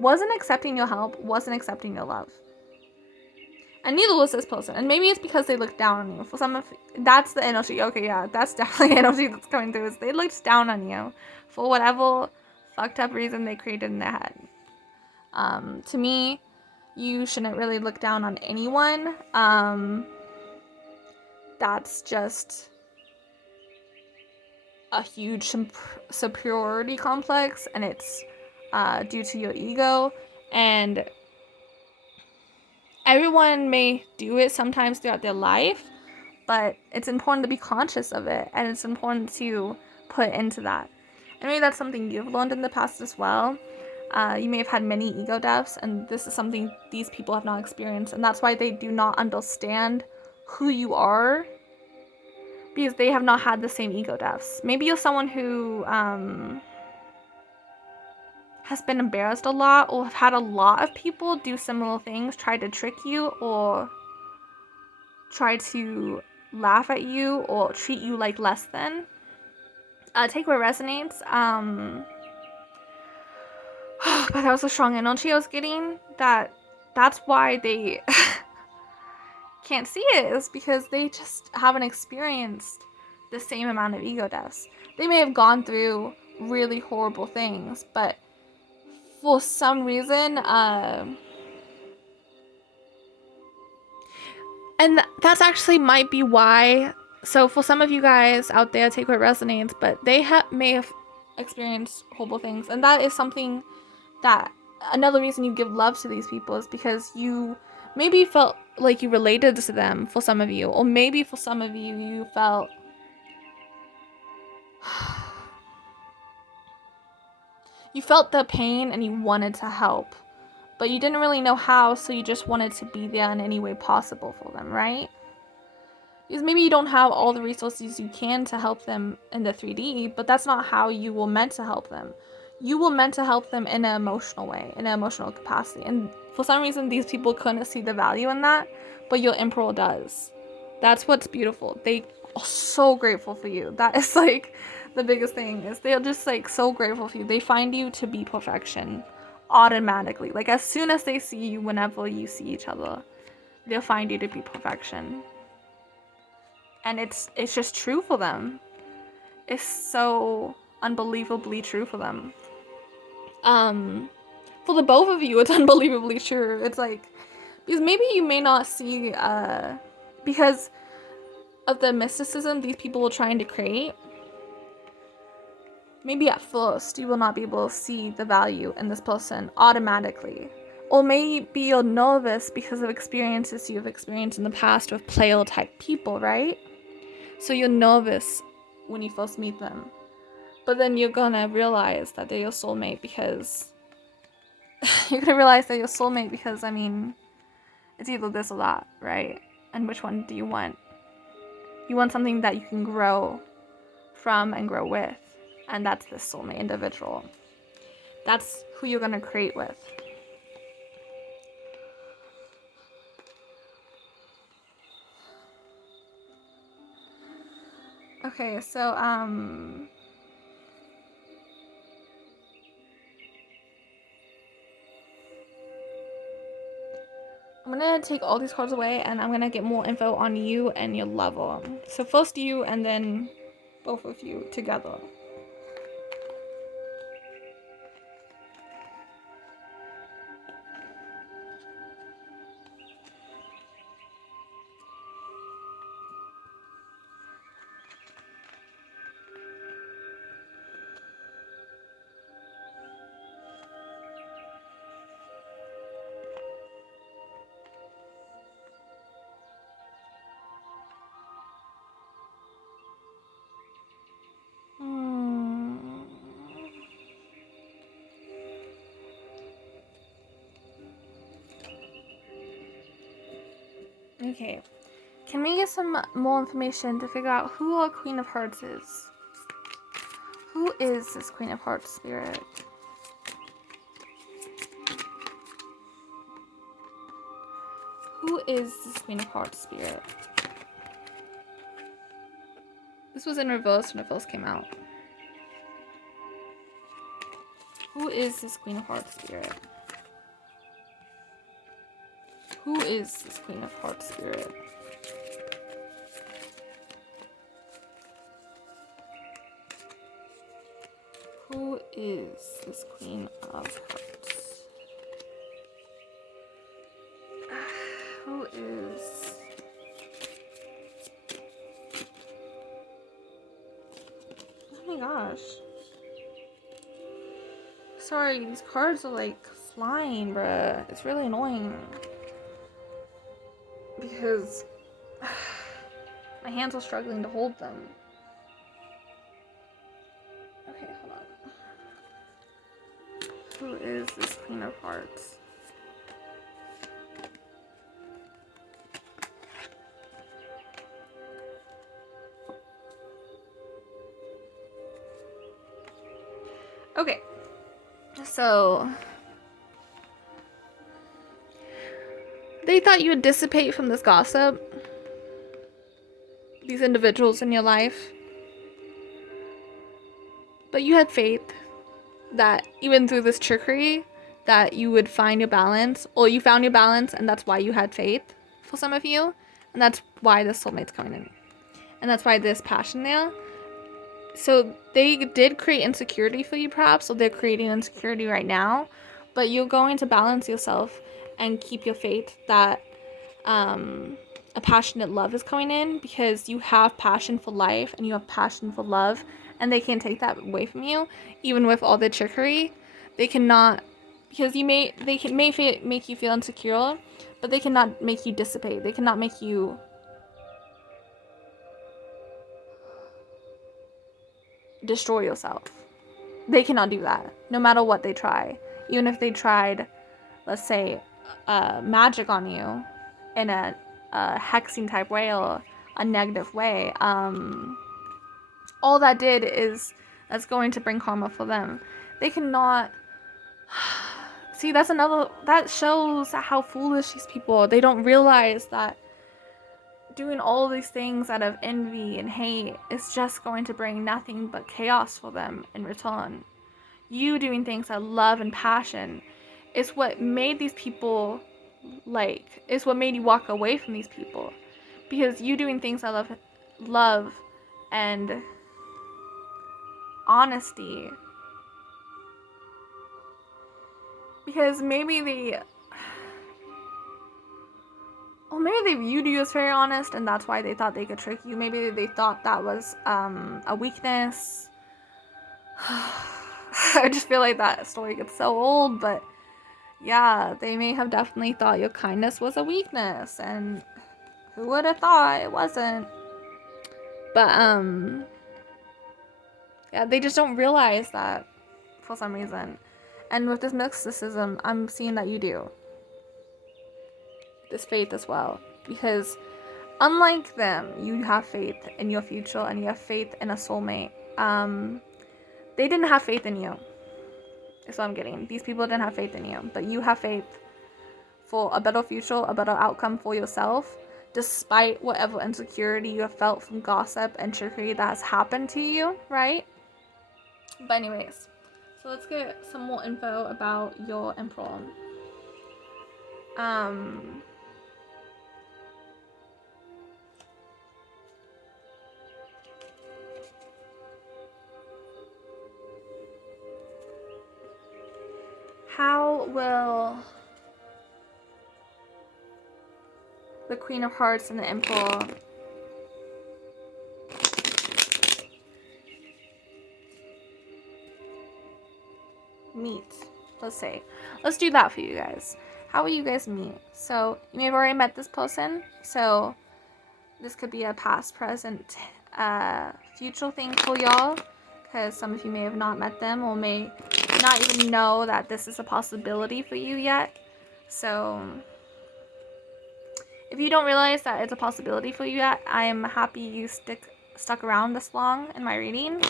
wasn't accepting your help, wasn't accepting your love. And neither was this person. And maybe it's because they looked down on you. For some of that's the energy. Okay, yeah, that's definitely energy that's coming through. Is they looked down on you for whatever fucked up reason they created in their head. To me, you shouldn't really look down on anyone. That's just a huge superiority complex, and it's due to your ego. And everyone may do it sometimes throughout their life, but it's important to be conscious of it, and it's important to put into that. And maybe that's something you've learned in the past as well. You may have had many ego deaths, and this is something these people have not experienced, and that's why they do not understand who you are, because they have not had the same ego deaths. Maybe you're someone who has been embarrassed a lot, or have had a lot of people do similar things, try to trick you, or try to laugh at you, or treat you like less than. Take what resonates. But that was a strong energy I was getting. That's why they can't see it, is because they just haven't experienced the same amount of ego deaths. They may have gone through really horrible things, but for some reason, and that's actually might be why. So for some of you guys out there, take what resonates, but they may have experienced horrible things, and that is something that another reason you give love to these people is because you maybe felt like you related to them, for some of you, or maybe for some of you, you felt the pain and you wanted to help, but you didn't really know how, so you just wanted to be there in any way possible for them, right? Because maybe you don't have all the resources you can to help them in the 3D, but that's not how you were meant to help them. You were meant to help them in an emotional way, in an emotional capacity. And for some reason, these people couldn't see the value in that, but your emperor does. That's what's beautiful. They are so grateful for you. That is like the biggest thing, is they're just like so grateful for you. They find you to be perfection automatically. Like as soon as they see you, whenever you see each other, they'll find you to be perfection. And it's just true for them. It's so unbelievably true for them. For the both of you, it's unbelievably true. It's like, because maybe you may not see, because of the mysticism these people were trying to create, maybe at first you will not be able to see the value in this person automatically. Or maybe you're nervous because of experiences you've experienced in the past with player type people, right? So you're nervous when you first meet them. But then you're gonna realize that they're your soulmate, because I mean, it's either this or that, right? And which one do you want? You want something that you can grow from and grow with. And that's this soulmate individual. That's who you're gonna create with. Okay, so I'm gonna take all these cards away and I'm gonna get more info on you and your level. So first you and then both of you together. Okay. Can we get some more information to figure out who our Queen of Hearts is? Who is this Queen of Hearts spirit? Who is this Queen of Hearts spirit? This was in reverse when it first came out. Who is this Queen of Hearts spirit? Who is this Queen of Hearts spirit? Who is this Queen of Hearts? Who is... Oh my gosh. Sorry, these cards are like flying, bruh. It's really annoying. Because my hands are struggling to hold them. Okay, hold on. Who is this Queen of Hearts? Okay, so they thought you would dissipate from this gossip, these individuals in your life, but you had faith that even through this trickery that you would find your balance, or you found your balance, and that's why you had faith for some of you, and that's why this soulmate's coming in, and that's why there's passion there. So they did create insecurity for you perhaps, or they're creating insecurity right now, but you're going to balance yourself and keep your faith that a passionate love is coming in, because you have passion for life and you have passion for love, and they can't take that away from you. Even with all the trickery, they cannot, because they may make you feel insecure, but they cannot make you dissipate. They cannot make you destroy yourself. They cannot do that, no matter what they try. Even if they tried, let's say, magic on you in a hexing type way or a negative way, all that did is that's going to bring karma for them. They cannot... See, that shows how foolish these people are. They don't realize that doing all these things out of envy and hate is just going to bring nothing but chaos for them in return. You doing things out of love and passion is what made these people, is what made you walk away from these people. Because you doing things out of love and honesty. Because maybe they viewed you as very honest, and that's why they thought they could trick you. Maybe they thought that was a weakness. I just feel like that story gets so old, but yeah, they may have definitely thought your kindness was a weakness, and who would have thought it wasn't? But yeah, they just don't realize that for some reason. And with this mysticism, I'm seeing that you do. This faith as well. Because unlike them, you have faith in your future and you have faith in a soulmate. They didn't have faith in you. That's what I'm getting. These people didn't have faith in you, but you have faith for a better future, a better outcome for yourself, despite whatever insecurity you have felt from gossip and trickery that has happened to you, right? But anyways, so let's get some more info about your emperor. How will the Queen of Hearts and the Emperor meet? Let's do that for you guys. How will you guys meet? So you may have already met this person, so this could be a past, present, future thing for y'all, because some of you may have not met them or may not even know that this is a possibility for you yet. So if you don't realize that it's a possibility for you yet, I am happy you stuck around this long in my reading,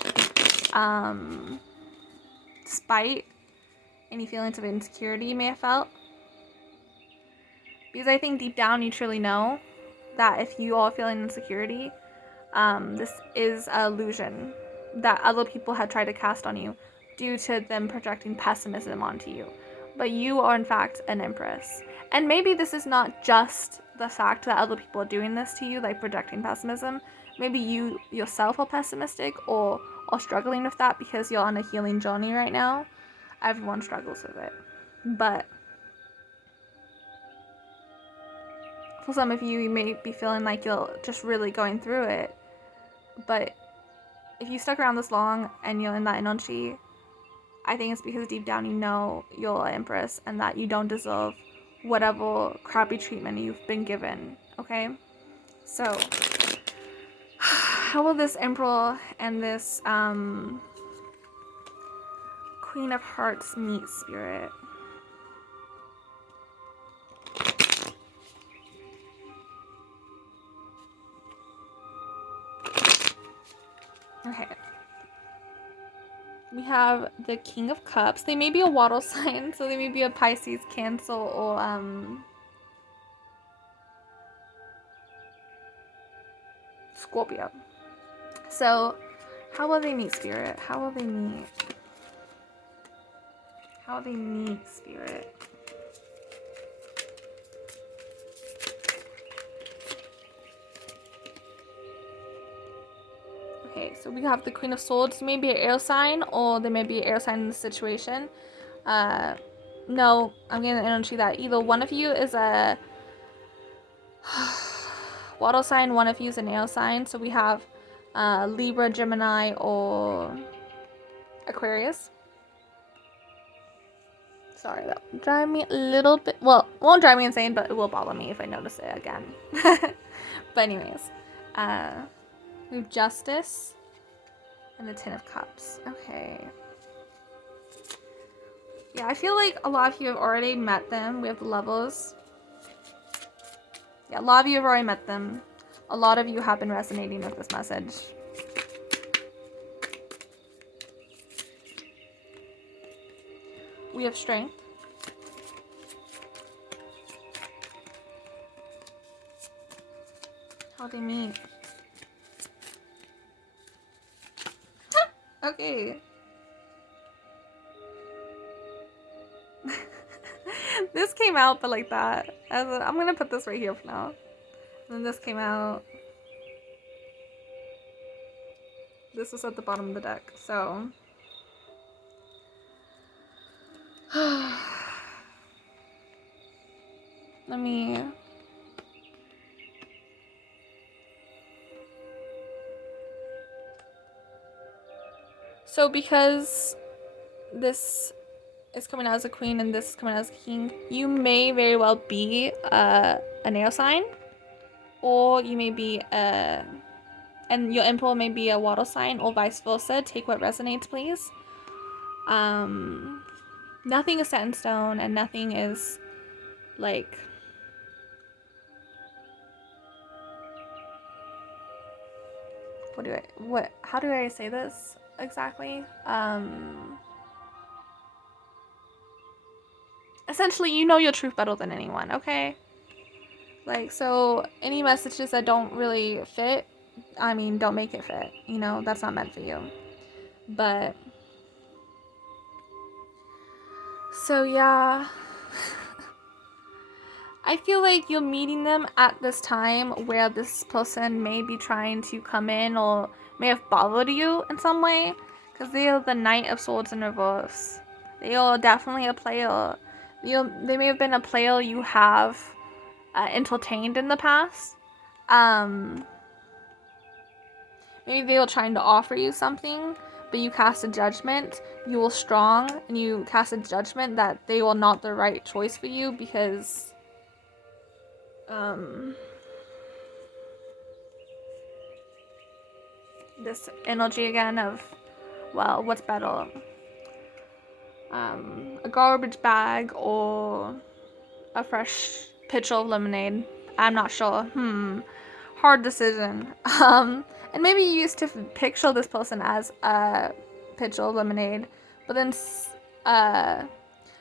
despite any feelings of insecurity you may have felt. Because I think deep down you truly know that if you are feeling insecurity, this is an illusion that other people had tried to cast on you due to them projecting pessimism onto you. But you are in fact an empress. And maybe this is not just the fact that other people are doing this to you, like projecting pessimism. Maybe you yourself are pessimistic or are struggling with that because you're on a healing journey right now. Everyone struggles with it. But for some of you, you may be feeling like you're just really going through it. But if you stuck around this long and you're in that energy, I think it's because deep down you know you're an empress and that you don't deserve whatever crappy treatment you've been given, okay? So, how will this emperor and this Queen of Hearts meet, Spirit? Okay. We have the King of Cups. They may be a water sign, so they may be a Pisces, Cancer, or Scorpio. So, how will they meet, Spirit? How will they meet? How will they meet, Spirit? Okay, so we have the Queen of Swords. They may be an air sign, or they may be an air sign in the situation. No, I'm getting the energy that either one of you is a water sign, one of you is an air sign. So we have Libra, Gemini, or Aquarius. Sorry, that will drive me a little bit. Well, it won't drive me insane, but it will bother me if I notice it again. But anyways, we have Justice and the Ten of Cups. Okay. Yeah, I feel like a lot of you have already met them. We have the Lovers. Yeah, a lot of you have already met them. A lot of you have been resonating with this message. We have Strength. How they meet. Okay. This came out, but like that. I'm gonna put this right here for now. And then this came out. This was at the bottom of the deck, so. Let me. So because this is coming out as a queen and this is coming out as a king, you may very well be an air sign, or you may be and your emperor may be a water sign, or vice versa. Take what resonates, please. Nothing is set in stone, and nothing is like how do I say this? exactly. Essentially, you know your truth better than anyone, okay? Like, so any messages that don't really fit, I mean, don't make it fit. You know, that's not meant for you. But, so yeah. I feel like you're meeting them at this time where this person may be trying to come in or may have bothered you in some way. Because they are the Knight of Swords in reverse. They are definitely a player. They may have been a player you have entertained in the past. Maybe they were trying to offer you something, but you cast a judgment. You were strong, and you cast a judgment that they were not the right choice for you because this energy again of, well, what's better? A garbage bag or a fresh pitcher of lemonade? I'm not sure. Hard decision. And maybe you used to picture this person as a pitcher of lemonade, but then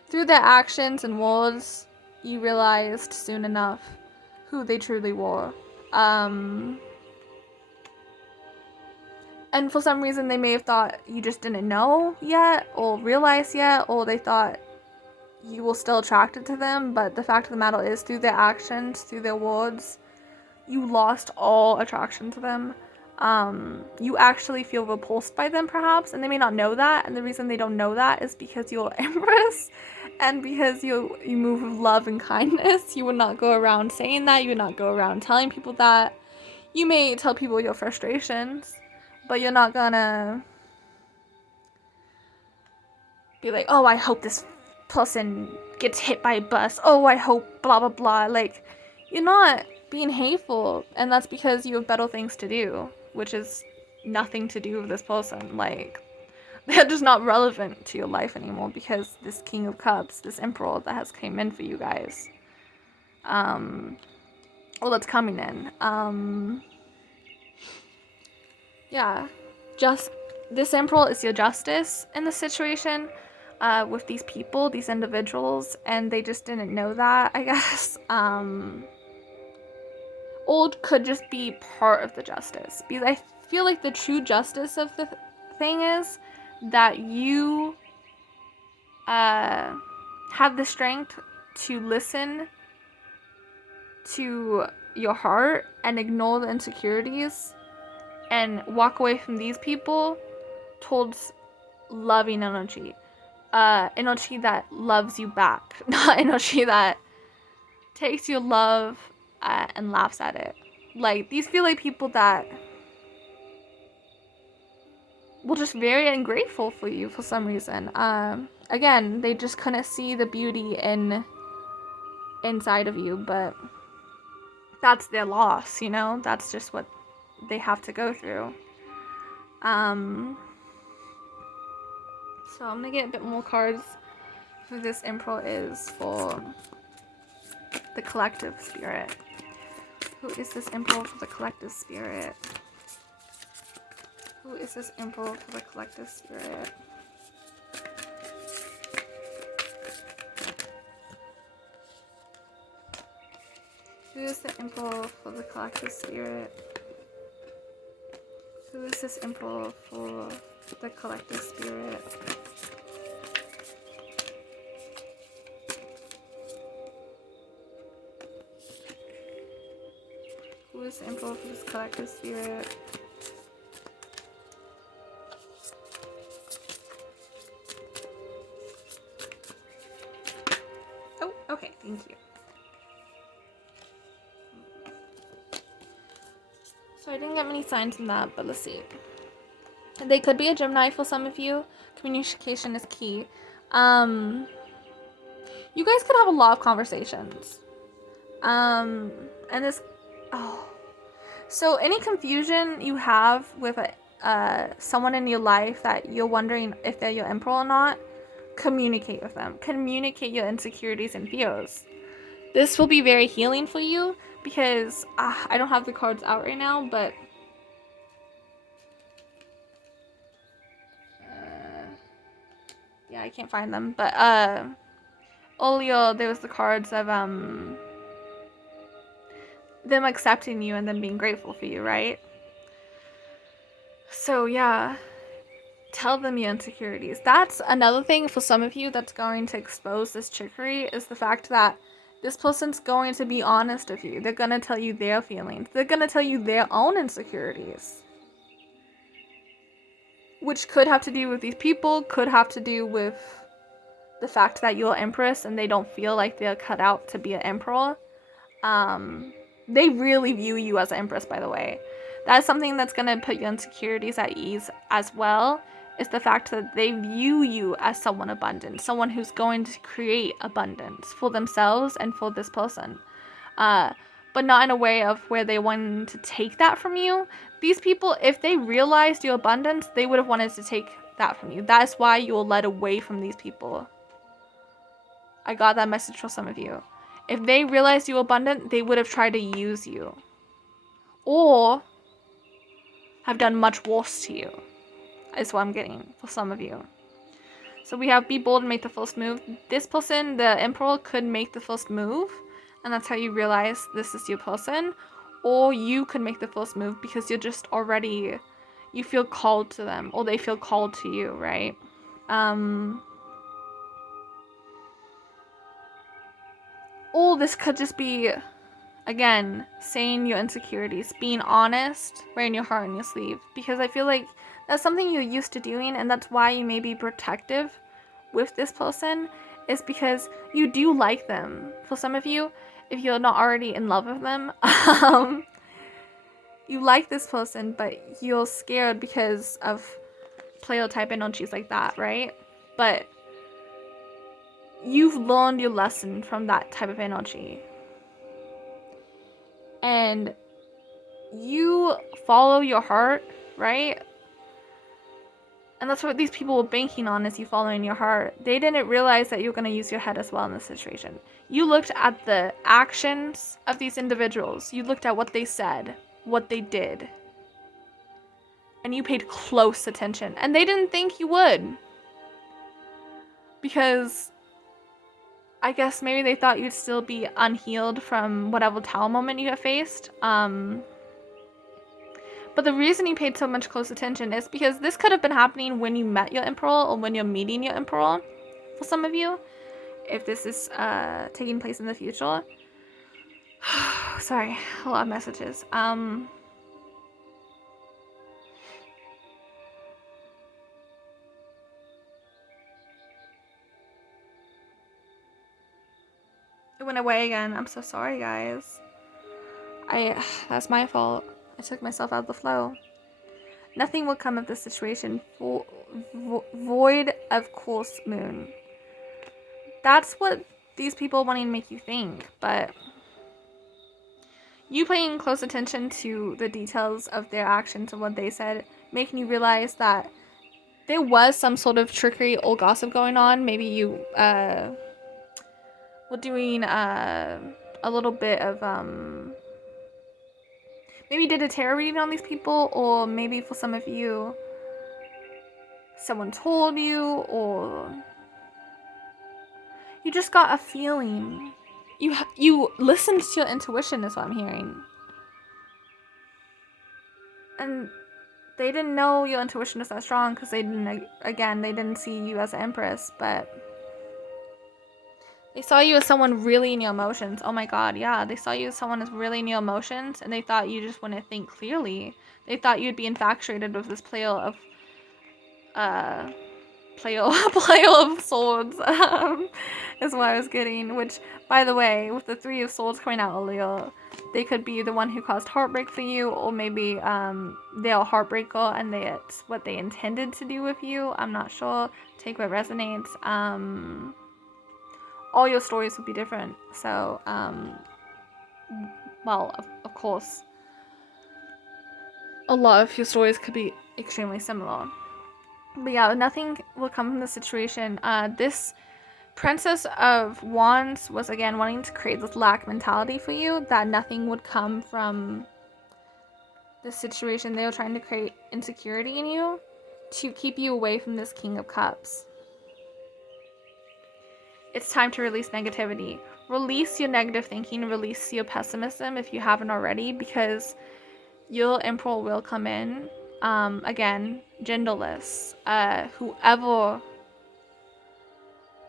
through their actions and words, you realized soon enough who they truly were. And for some reason, they may have thought you just didn't know yet, or realize yet, or they thought you were still attracted to them. But the fact of the matter is, through their actions, through their words, you lost all attraction to them. You actually feel repulsed by them, perhaps, and they may not know that. And the reason they don't know that is because you're Empress, and because you move with love and kindness. You would not go around saying that. You would not go around telling people that. You may tell people your frustrations, but you're not gonna be like, oh, I hope this person gets hit by a bus. Oh, I hope blah, blah, blah. Like, you're not being hateful, and that's because you have better things to do, which is nothing to do with this person. Like, they're just not relevant to your life anymore because this King of Cups, this Emperor that has came in for you guys, that's coming in, yeah, just this Emperor is your justice in the situation with these people, these individuals, and they just didn't know that, I guess. Old could just be part of the justice, because I feel like the true justice of the thing is that you have the strength to listen to your heart and ignore the insecurities and walk away from these people towards loving energy. Energy that loves you back, not energy that takes your love and laughs at it. Like, these feel like people that were just very ungrateful for you for some reason. Again, they just couldn't see the beauty inside of you, but that's their loss, you know? That's just what they have to go through. So I'm gonna get a bit more cards who this Emperor is for the collective spirit. Who is this Emperor for the collective spirit? Who is this Emperor for the collective spirit? Who is the Emperor for the collective spirit? Who is this Emperor for the collective spirit? Who is the Emperor for this collective spirit? Oh, okay, thank you. So I didn't get many signs from that, but let's see. They could be a Gemini for some of you. Communication is key. You guys could have a lot of conversations. And this, so any confusion you have with someone in your life that you're wondering if they're your Emperor or not, communicate with them. Communicate your insecurities and fears. This will be very healing for you because I don't have the cards out right now, but Yeah, I can't find them. But Olio, there was the cards of them accepting you and then being grateful for you, right? So yeah, tell them your insecurities. That's another thing for some of you that's going to expose this trickery, is the fact that this person's going to be honest with you. They're going to tell you their feelings. They're going to tell you their own insecurities. Which could have to do with these people, could have to do with the fact that you're empress and they don't feel like they're cut out to be an emperor. They really view you as an empress, by the way. That's something that's going to put your insecurities at ease as well, is the fact that they view you as someone abundant, someone who's going to create abundance for themselves and for this person. But not in a way of where they want to take that from you. These people, if they realized your abundance, they would have wanted to take that from you. That is why you will led away from these people. I got that message from some of you. If they realized you were abundant, they would have tried to use you. Or have done much worse to you. Is what I'm getting for some of you. So we have be bold and make the first move. This person, the emperor, could make the first move. And that's how you realize this is your person. Or you could make the first move because you're just already, you feel called to them. Or they feel called to you, right? Or this could just be, again, saying your insecurities, being honest, wearing your heart on your sleeve. Because I feel like that's something you're used to doing, and that's why you may be protective with this person, is because you do like them. For some of you, if you're not already in love with them, you like this person, but you're scared because of player type energies like that, right? But you've learned your lesson from that type of energy. And you follow your heart, right? And that's what these people were banking on, is you following your heart. They didn't realize that you're going to use your head as well in this situation. You looked at the actions of these individuals. You looked at what they said, what they did. And you paid close attention. And they didn't think you would. Because I guess maybe they thought you'd still be unhealed from whatever Tao moment you have faced. But the reason you paid so much close attention is because this could have been happening when you met your emperor, or when you're meeting your emperor, for some of you, if this is taking place in the future. Sorry, a lot of messages. It went away again. I'm so sorry, guys. That's my fault. I took myself out of the flow. Nothing will come of this situation. Void of course moon. That's what these people wanting to make you think, but you paying close attention to the details of their actions and what they said, making you realize that there was some sort of trickery or gossip going on. Maybe you were doing a little bit of maybe did a tarot reading on these people, or maybe for some of you, someone told you, or you just got a feeling. You listened to your intuition, is what I'm hearing. And they didn't know your intuition was that strong because they didn't see you as an empress, but they saw you as someone really in your emotions. Oh my god, yeah. They saw you as someone who's really in your emotions, and they thought you just wouldn't think clearly. They thought you'd be infatuated with this player of swords, is what I was getting. Which, by the way, with the 3 of swords coming out earlier, they could be the one who caused heartbreak for you, or maybe they're a heartbreaker and it's what they intended to do with you. I'm not sure. Take what resonates. All your stories would be different. So, well, of course, a lot of your stories could be extremely similar. But yeah, nothing will come from the situation. This Princess of Wands was again wanting to create this lack mentality for you, that nothing would come from the situation. They were trying to create insecurity in you to keep you away from this King of Cups. it's time to release negativity. Release your negative thinking, release your pessimism if you haven't already, because your emperor will come in. Again, genderless. Whoever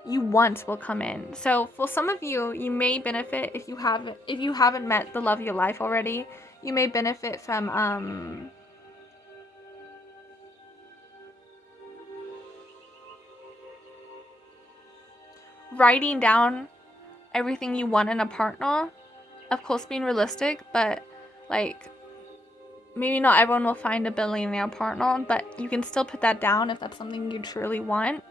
you want will come in. So for some of you, you may benefit if you haven't met the love of your life already. You may benefit from writing down everything you want in a partner. Of course, being realistic, but like maybe not everyone will find a billionaire partner, but you can still put that down if that's something you truly want.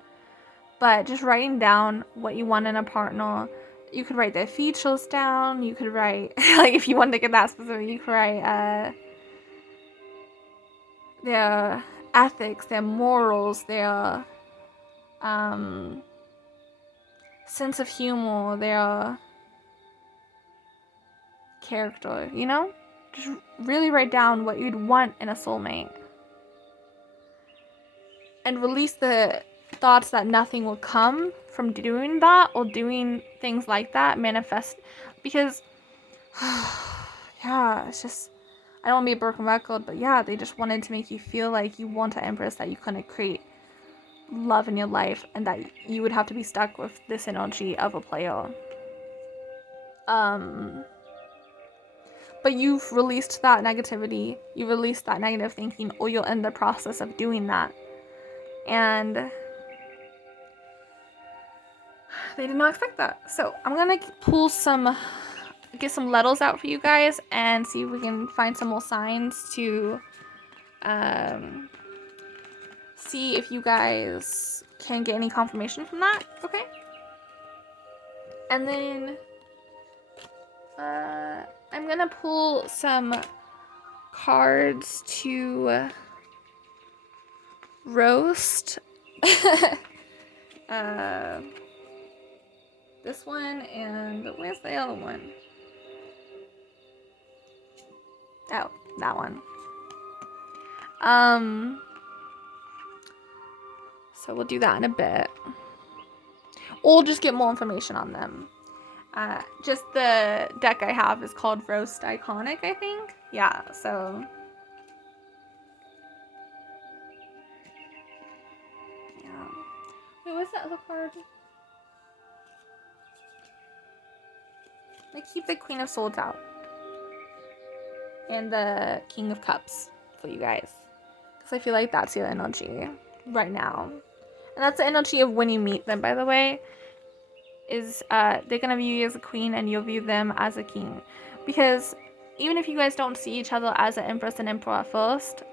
But just writing down what you want in a partner. You could write their features down. You could write, like, if you wanted to get that specific, you could write their ethics, their morals, their sense of humor, their character, you know? Just really write down what you'd want in a soulmate. And release the thoughts that nothing will come from doing that or doing things like that, manifest. Because, yeah, it's just, I don't want to be a broken record, but yeah, they just wanted to make you feel like you want an empress, that you couldn't create love in your life, and that you would have to be stuck with this energy of a player. But you've released that negativity, you released that negative thinking, or you're in the process of doing that. And they did not expect that. So I'm gonna get some letters out for you guys and see if we can find some more signs to see if you guys can get any confirmation from that. Okay? And then I'm gonna pull some cards to roast. This one, and where's the other one? Oh, that one. So we'll do that in a bit. Or just get more information on them. Just the deck I have is called Roast Iconic, I think. Yeah, so. Yeah. Wait, what's that other card? I keep the Queen of Swords out. And the King of Cups for you guys. Because I feel like that's your energy right now. And that's the energy of when you meet them, by the way. Is they're going to view you as a queen and you'll view them as a king. Because even if you guys don't see each other as an empress and emperor at first,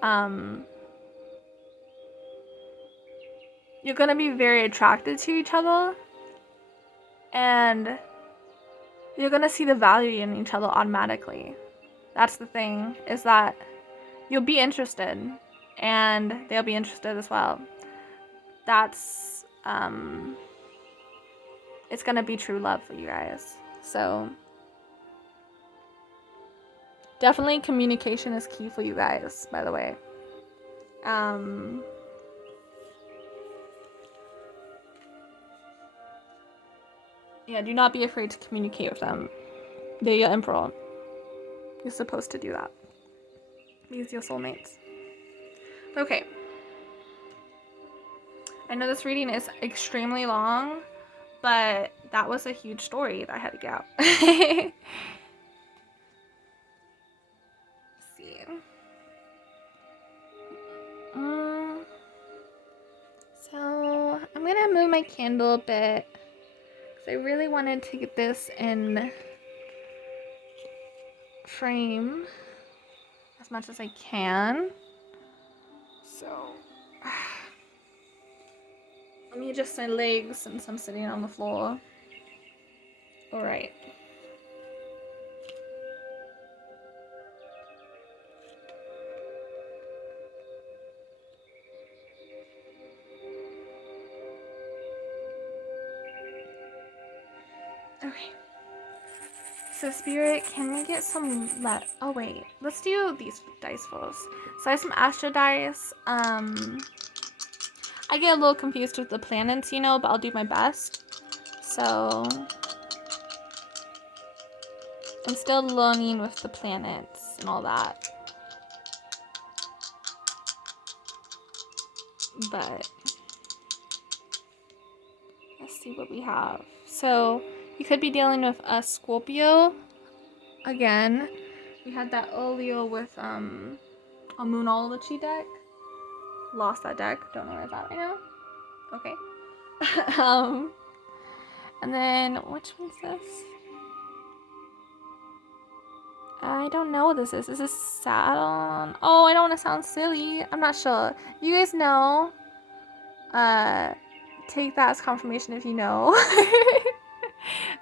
you're going to be very attracted to each other. And you're going to see the value in each other automatically. That's the thing, is that you'll be interested and they'll be interested as well. That's it's gonna be true love for you guys. So definitely communication is key for you guys, by the way. Yeah, do not be afraid to communicate with them. They're your emperor. You're supposed to do that. These are your soulmates. Okay. I know this reading is extremely long, but that was a huge story that I had to get out. Let's see. So I'm gonna move my candle a bit because I really wanted to get this in frame as much as I can. So let me adjust my legs since I'm sitting on the floor. All right. Okay. So Spirit, can we get some oh wait, let's do these dice first. So I have some astro dice. I get a little confused with the planets, you know, but I'll do my best. So I'm still learning with the planets and all that. But let's see what we have. So you could be dealing with a Scorpio again. We had that earlier with a Moonology deck. Lost that deck. Don't know where it's at right now. Okay. And then which one's this? I don't know what this is. Is this Saturn? Oh, I don't want to sound silly. I'm not sure. If you guys know, take that as confirmation if you know.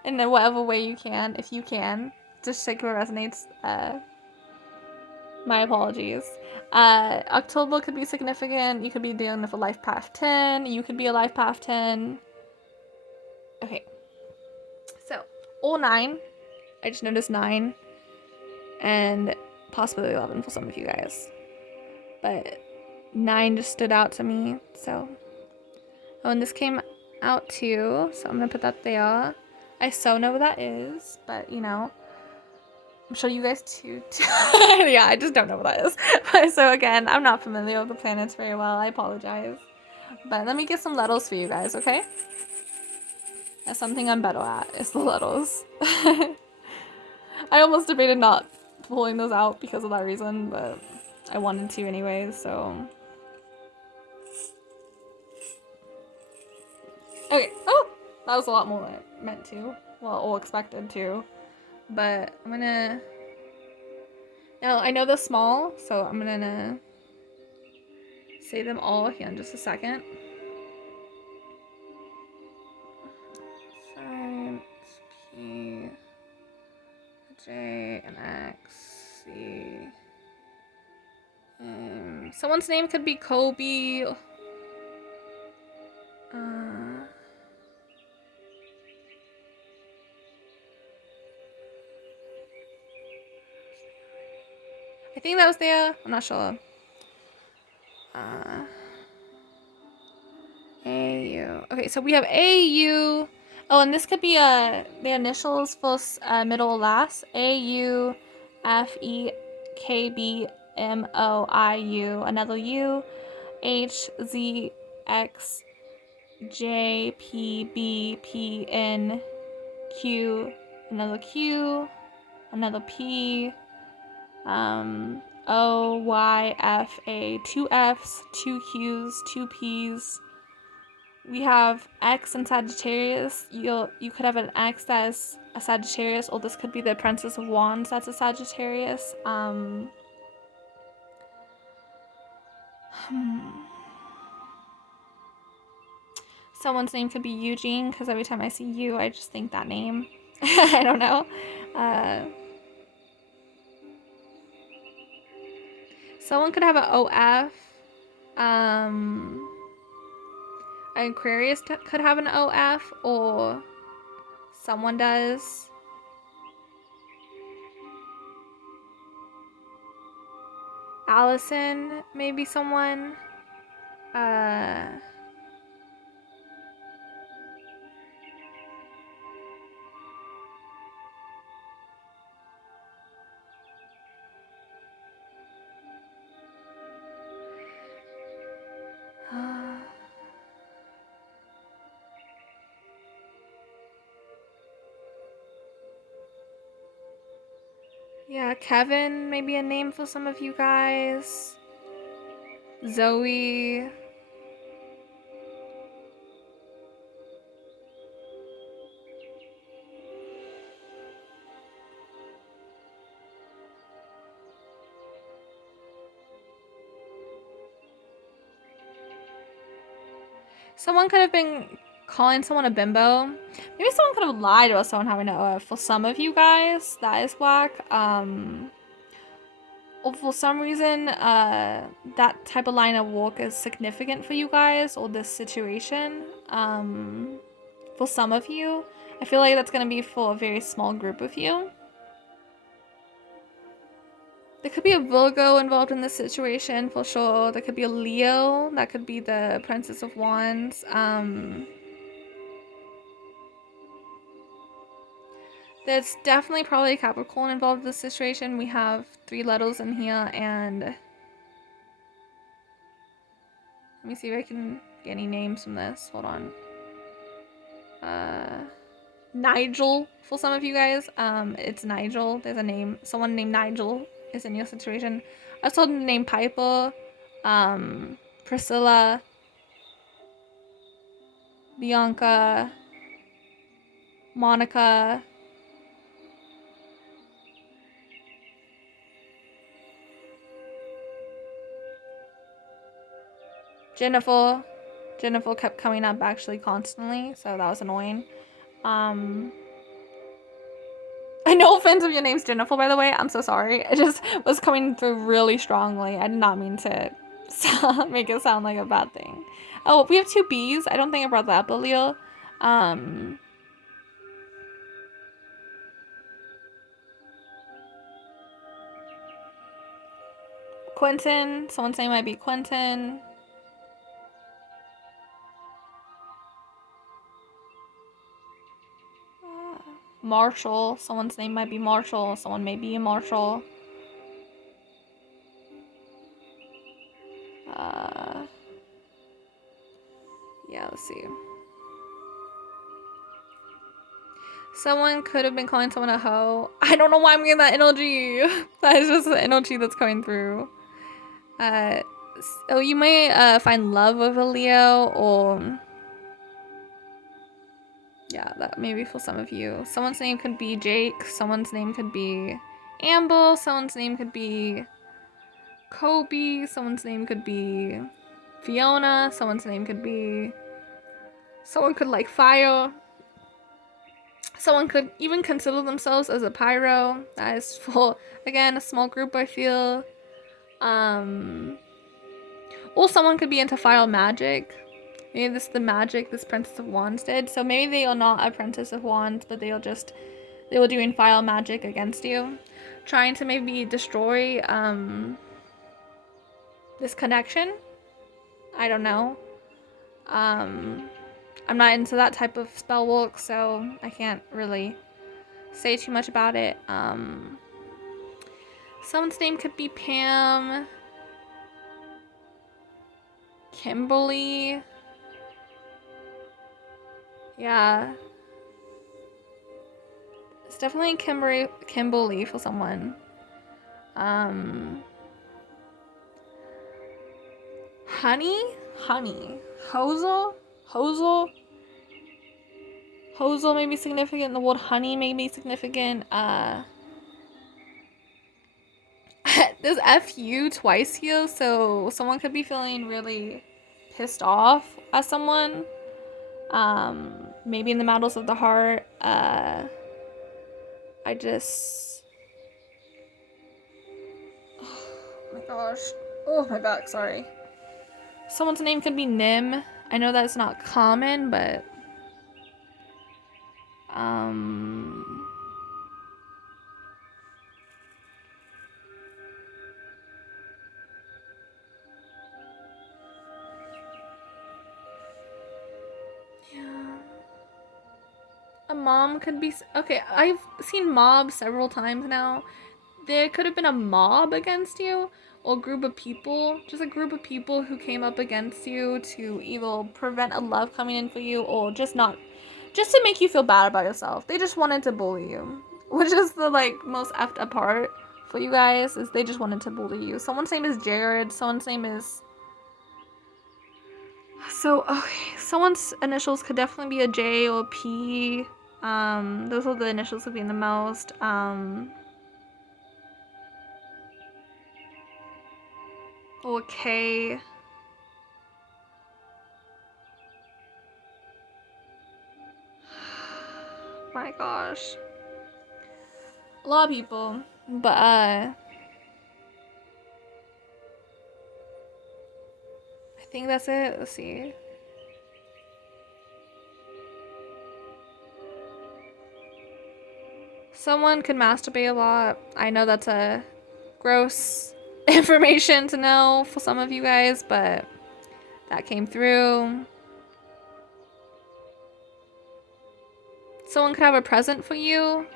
In whatever way you can, if you can. Just take what resonates. My apologies. October could be significant. You could be dealing with a life path 10. You could be a life path 10. Okay. So, all 9. I just noticed 9. And possibly 11 for some of you guys. But 9 just stood out to me. So, oh, and this came out too. So I'm going to put that there. I so know what that is. But, you know. I'm sure you guys too. Yeah, I just don't know what that is. But so again, I'm not familiar with the planets very well. I apologize. But let me get some letters for you guys, okay? That's something I'm better at, is the letters. I almost debated not pulling those out because of that reason, but I wanted to anyway, so. Okay, oh! That was a lot more than I meant to. Well, or expected to. But I'm gonna... Now, I know they're small, so I'm gonna say them all here in just a second. Science, P, J, and X, C. Someone's name could be Kobe. I think that was there. I'm not sure. AU. Okay, so we have AU. Oh, and this could be the initials for middle or last. AU, FE, KB, MOIU. Another U. H, Z, X, J, P, B, P, N, Q. Another Q. Another P. O, Y, F, A, 2 Fs, 2 Qs, 2 Ps. We have X in Sagittarius. You could have an X that is a Sagittarius, or this could be the Princess of Wands that's a Sagittarius. Someone's name could be Eugene, because every time I see you, I just think that name. I don't know. Someone could have an OF. Aquarius could have an OF, or someone does. Allison, maybe someone. Yeah, Kevin, maybe a name for some of you guys. Zoe. Someone could have been calling someone a bimbo. Maybe someone could have lied about someone having an OF. For some of you guys, that is whack. Or for some reason, that type of line of work is significant for you guys, or this situation. For some of you, I feel like that's gonna be for a very small group of you. There could be a Virgo involved in this situation, for sure. There could be a Leo. That could be the Princess of Wands. There's definitely probably a Capricorn involved in this situation. We have 3 letters in here, and let me see if I can get any names from this. Hold on. Nigel for some of you guys. It's Nigel. There's a name. Someone named Nigel is in your situation. I was told the name Piper, Priscilla, Bianca, Monica, Jennifer. Jennifer kept coming up actually constantly, so that was annoying. No offense if your name's Jennifer, by the way. I'm so sorry. It just was coming through really strongly. I did not mean to make it sound like a bad thing. Oh, we have 2 B's. I don't think I brought that up earlier. Quentin. Someone's name might be Quentin. Marshall. Someone's name might be Marshall. Someone may be a Marshall. Yeah, let's see. Someone could have been calling someone a hoe. I don't know why I'm getting that energy. That is just the energy that's coming through. So you may find love with a Leo, or yeah, that maybe for some of you. Someone's name could be Jake. Someone's name could be Amber. Someone's name could be Kobe. Someone's name could be Fiona. Someone's name could be... Someone could like fire. Someone could even consider themselves as a pyro. That is for, again, a small group, I feel. Or someone could be into fire magic. Maybe this is the magic this Princess of Wands did. So maybe they are not a Princess of Wands, but they were doing fire magic against you. Trying to maybe destroy this connection. I don't know. I'm not into that type of spell work, so I can't really say too much about it. Someone's name could be Pam, Kimberly. Yeah. It's definitely Kimberly for someone. Honey? Hozel may be significant. The word honey may be significant. There's FU twice here, so someone could be feeling really pissed off at someone. Maybe in the Matters of the Heart. Oh my gosh. Oh, my back, sorry. Someone's name could be Nim. I know that's not common, but... yeah. A mom could be... Okay, I've seen mob several times now. There could have been a mob against you, or a group of people, just a group of people who came up against you to either prevent a love coming in for you, or just to make you feel bad about yourself. They just wanted to bully you, which is the most effed up part for you guys, is they just wanted to bully you. Someone's name is Jared. Someone's name is... So, okay, someone's initials could definitely be a J or a P. Those are the initials that would be in the most. Or K. My gosh. A lot of people. But, I think that's it. Let's see. Someone could masturbate a lot. I know that's a gross information to know for some of you guys, but that came through. Someone could have a present for you.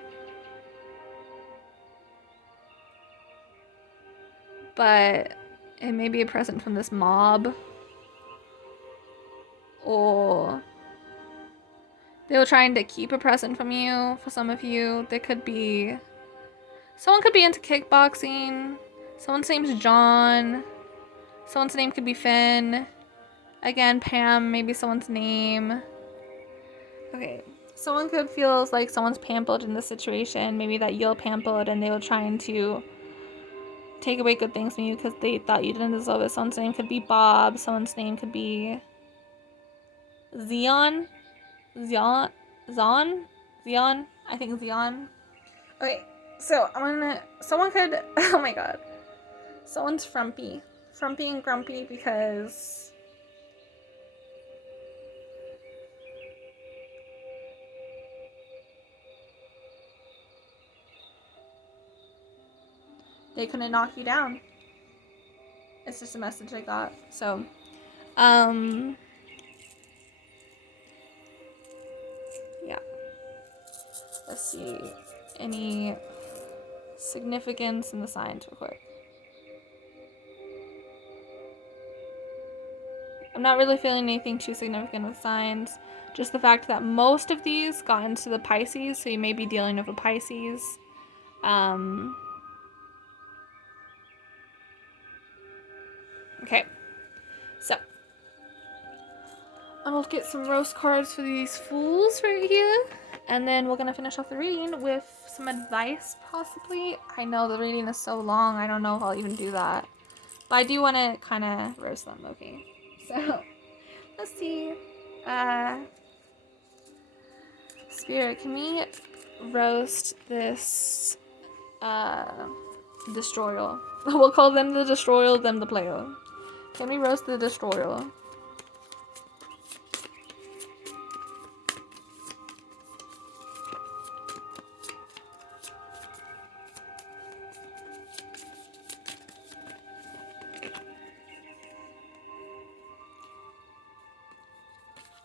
but it may be a present from this mob, or they were trying to keep a present from you. For some of you, there could be someone could be into kickboxing. Someone's name's John. Someone's name could be Finn. Again, Pam, maybe someone's name. Okay, someone could feel like someone's pampered in this situation. Maybe that you're pampered and they were trying to take away good things from you because they thought you didn't deserve it. Someone's name could be Bob. Someone's name could be Zion. Zion? Zion? I think Zion. Okay, so someone could, oh my god. Someone's frumpy. Frumpy and grumpy because they couldn't knock you down. It's just a message I got. So, yeah. Let's see. Any significance in the signs real quick. I'm not really feeling anything too significant with signs. Just the fact that most of these got into the Pisces, so you may be dealing with a Pisces. Okay. So, I'm gonna get some roast cards for these fools right here. And then we're gonna finish off the reading with some advice, possibly. I know the reading is so long, I don't know if I'll even do that. But I do want to kind of roast them, okay? So, let's see. Spirit, can we roast this, Destroyer? We'll call them the Destroyer, them the Player. Can we roast the Destroyer?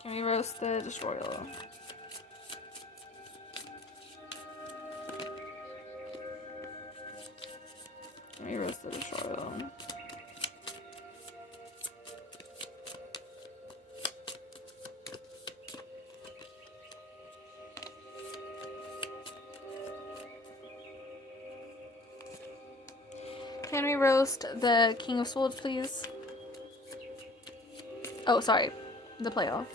Can we roast the Destroyer? Can we roast the Destroyer? Can we roast the King of Swords, please? Oh, sorry. The playoff.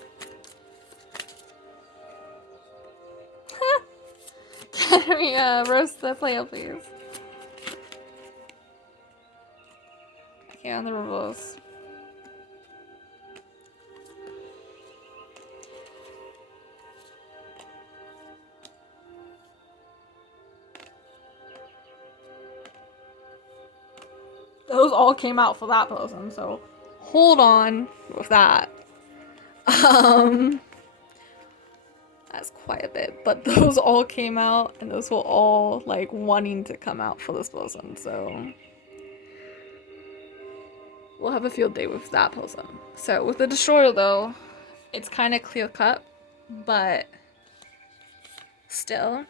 Can we roast the playoff, please? Okay, on the reverse. Those all came out for that person, so hold on with that. That's quite a bit, but those all came out, and those were all like wanting to come out for this person, so we'll have a field day with that person. So with the Destroyer though, it's kind of clear cut, but still.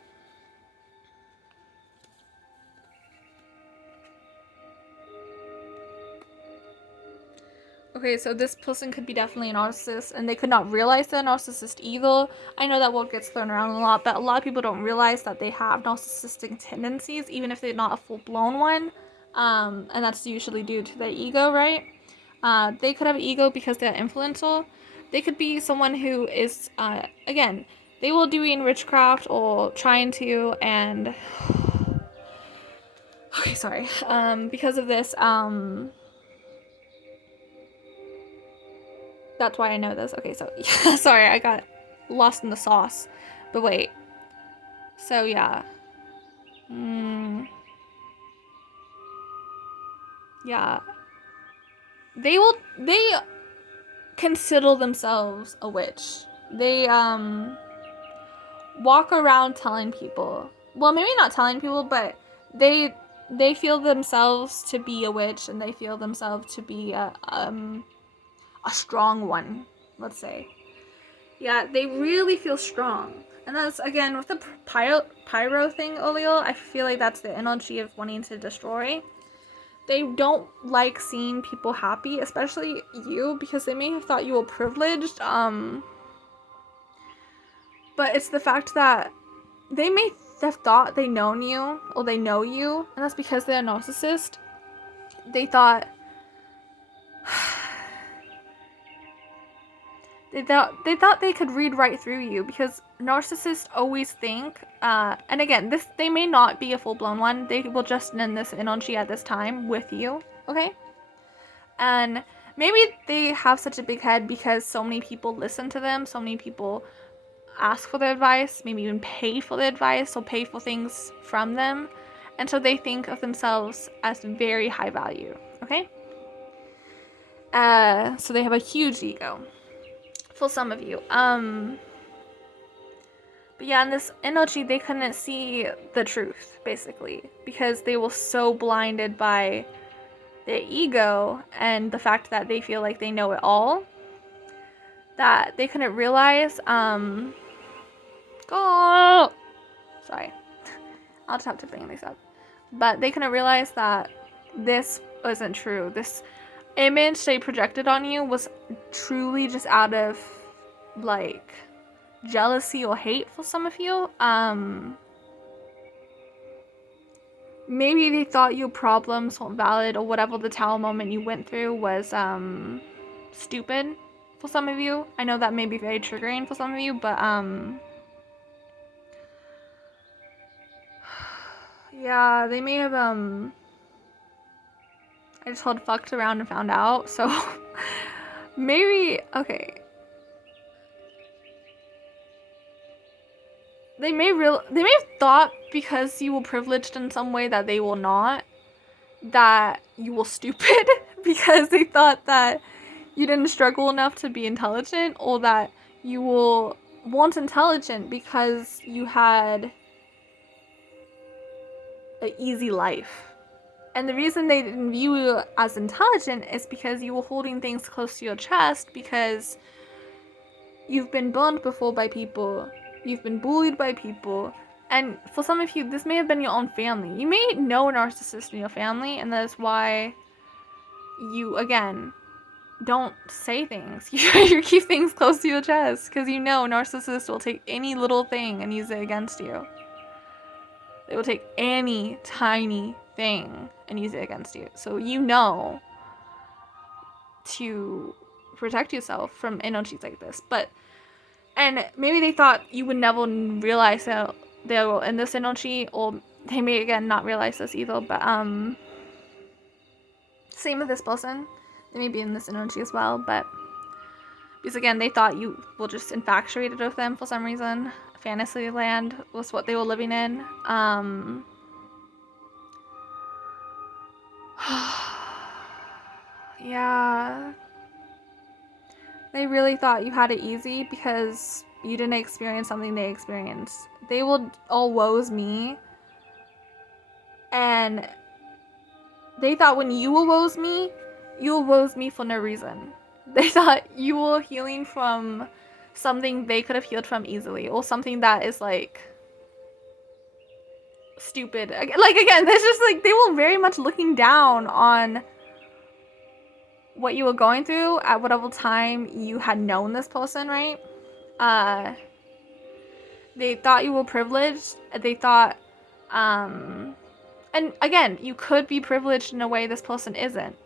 Okay, so this person could be definitely a narcissist, and they could not realize they're a narcissist either. I know that word gets thrown around a lot, but a lot of people don't realize that they have narcissistic tendencies, even if they're not a full-blown one. And that's usually due to their ego, right? They could have an ego because they're influential. They could be someone who is, again, they will do in witchcraft or trying to, and okay, sorry. Because of this, that's why I know this. Okay, so yeah, sorry, I got lost in the sauce. But wait. So yeah. Yeah. They consider themselves a witch. They walk around telling people. Well, maybe not telling people, but they feel themselves to be a witch, and they feel themselves to be a strong one, let's say. Yeah, they really feel strong. And that's, again, with the pyro thing earlier, I feel like that's the energy of wanting to destroy. They don't like seeing people happy, especially you, because they may have thought you were privileged. But it's the fact that they may have thought they known you, or they know you, and that's because they're a narcissist. They thought they could read right through you, because narcissists always think, and again, they may not be a full-blown one. They will just in this energy at this time with you, okay? And maybe they have such a big head because so many people listen to them, so many people ask for their advice, maybe even pay for their advice, or pay for things from them, and so they think of themselves as very high value, okay? So they have a huge ego. For some of you. But yeah, in this energy, they couldn't see the truth, basically, because they were so blinded by their ego and the fact that they feel like they know it all, that they couldn't realize, sorry. I'll just have to bring this up. But they couldn't realize that this wasn't true. This image they projected on you was truly just out of, like, jealousy or hate for some of you. Maybe they thought your problems weren't valid, or whatever the tower moment you went through was stupid for some of you. I know that may be very triggering for some of you, but yeah, they may have I just heard fucked around and found out, so maybe, okay. They may have thought because you were privileged in some way that they will not, that you were stupid because they thought that you didn't struggle enough to be intelligent, or that you weren't intelligent because you had an easy life. And the reason they didn't view you as intelligent is because you were holding things close to your chest, because you've been burned before by people, you've been bullied by people, and for some of you, this may have been your own family. You may know a narcissist in your family, and that is why you, again, don't say things. You keep things close to your chest, because you know narcissists will take any little thing and use it against you. They will take any tiny thing and use it against you. So you know to protect yourself from energies like this. And maybe they thought you would never realize that they were in this energy, or they may again not realize this either, but same with this person. They may be in this energy as well, but because again, they thought you were just infatuated with them for some reason. Fantasy land was what they were living in. Yeah. They really thought you had it easy because you didn't experience something they experienced. They will all woes me. And they thought when you will woes me, you will woes me for no reason. They thought you were healing from something they could have healed from easily, or something that is like stupid. Like, again, there's just like, they were very much looking down on what you were going through at whatever time you had known this person, right? They thought you were privileged. They thought, and again, you could be privileged in a way this person isn't.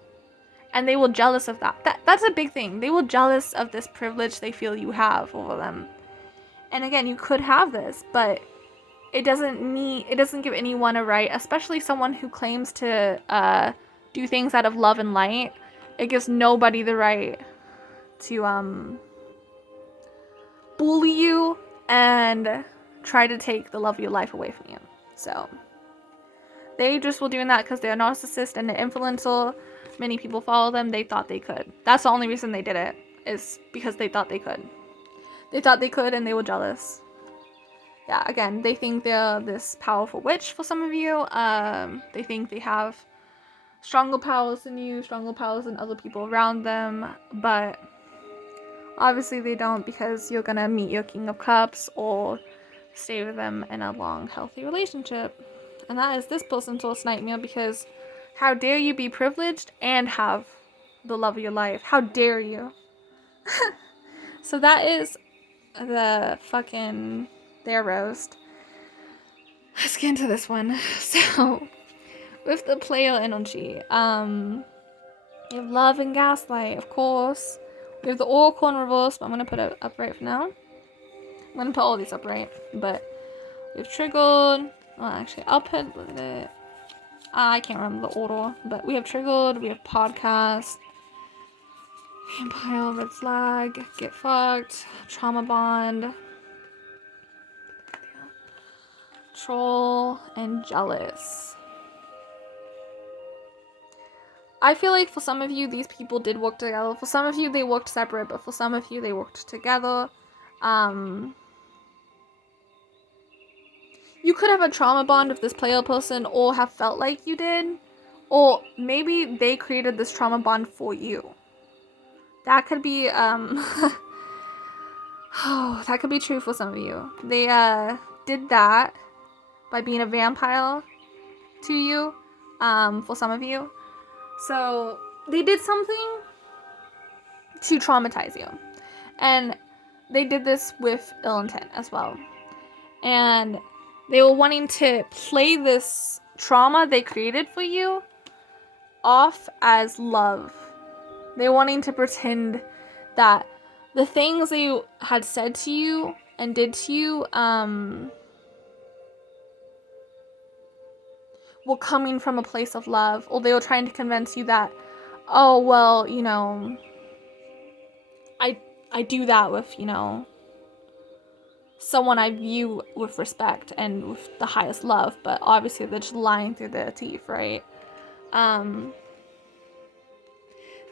And they were jealous of that. That's a big thing. They were jealous of this privilege they feel you have over them. And again, you could have this, but it doesn't give anyone a right, especially someone who claims to do things out of love and light. It gives nobody the right to bully you and try to take the love of your life away from you. So they just were doing that because they're a narcissist and an influencer. Many people follow them. They thought they could. That's the only reason they did it, is because they thought they could. They thought they could, and they were jealous. Yeah, again, they think they're this powerful witch for some of you. They think they have stronger powers than you, stronger powers than other people around them, but obviously they don't, because you're gonna meet your King of Cups or stay with them in a long, healthy relationship. And that is this person's worst nightmare, because How dare you be privileged and have the love of your life? How dare you? So that is the fucking their roast. Let's get into this one. So with the player energy, you have love and gaslight, of course. We have the oracle in reverse, but I'm gonna put it upright for now. I'm gonna put all these upright, but we've triggered. Well, actually, I'll put it. I can't remember the order, but we have triggered. We have podcast, vampire, red flag, get fucked, trauma bond, troll, and jealous. I feel like for some of you, these people did work together. For some of you, they worked separate, but for some of you, they worked together. You could have a trauma bond with this player person or have felt like you did. Or maybe they created this trauma bond for you. That could be, that could be true for some of you. They, did that by being a vampire to you, for some of you. So, they did something to traumatize you. And they did this with ill intent as well. And they were wanting to play this trauma they created for you off as love. They were wanting to pretend that the things they had said to you and did to you were coming from a place of love, or they were trying to convince you that, oh, well, you know, I do that with, you know, someone I view with respect and with the highest love, but obviously they're just lying through their teeth, right?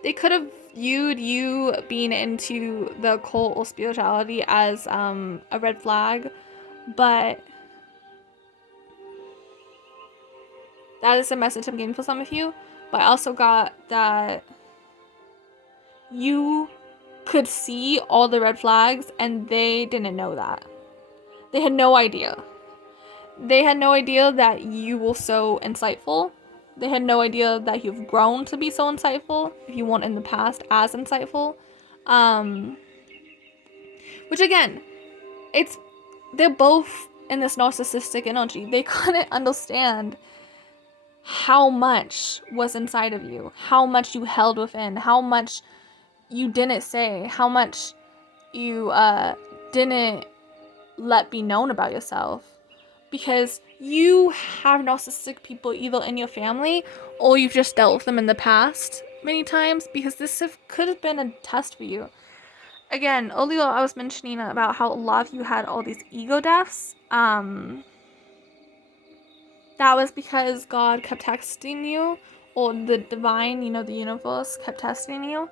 They could have viewed you being into the occult or spirituality as a red flag, but that is a message I'm getting for some of you. But I also got that you could see all the red flags and they didn't know that. They had no idea. They had no idea that you were so insightful. They had no idea that you've grown to be so insightful, if you weren't in the past as insightful. Which again, they're both in this narcissistic energy. They couldn't understand how much was inside of you, how much you held within, how much you didn't say, how much you didn't let be known about yourself. Because you have narcissistic people either in your family or you've just dealt with them in the past many times, because this could have been a test for you. Again, earlier I was mentioning about how a lot of you had all these ego deaths. That was because God kept testing you, or the divine, you know, the universe kept testing you.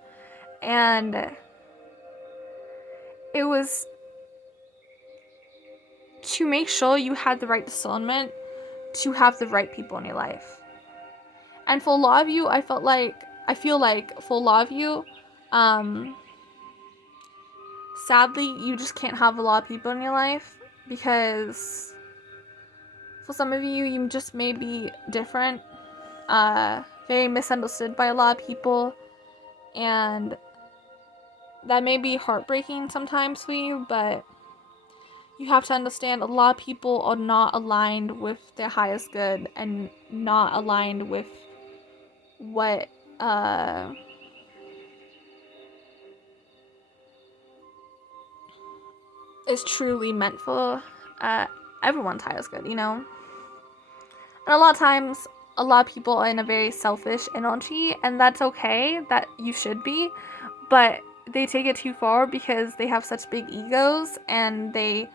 And it was to make sure you had the right discernment to have the right people in your life. And for a lot of you, I feel like for a lot of you, sadly, you just can't have a lot of people in your life, because for some of you, you just may be different, very misunderstood by a lot of people, and that may be heartbreaking sometimes for you, but you have to understand a lot of people are not aligned with their highest good and not aligned with what is truly meant for everyone's highest good, you know? And a lot of times, a lot of people are in a very selfish energy, and that's okay, that you should be, but they take it too far because they have such big egos, and they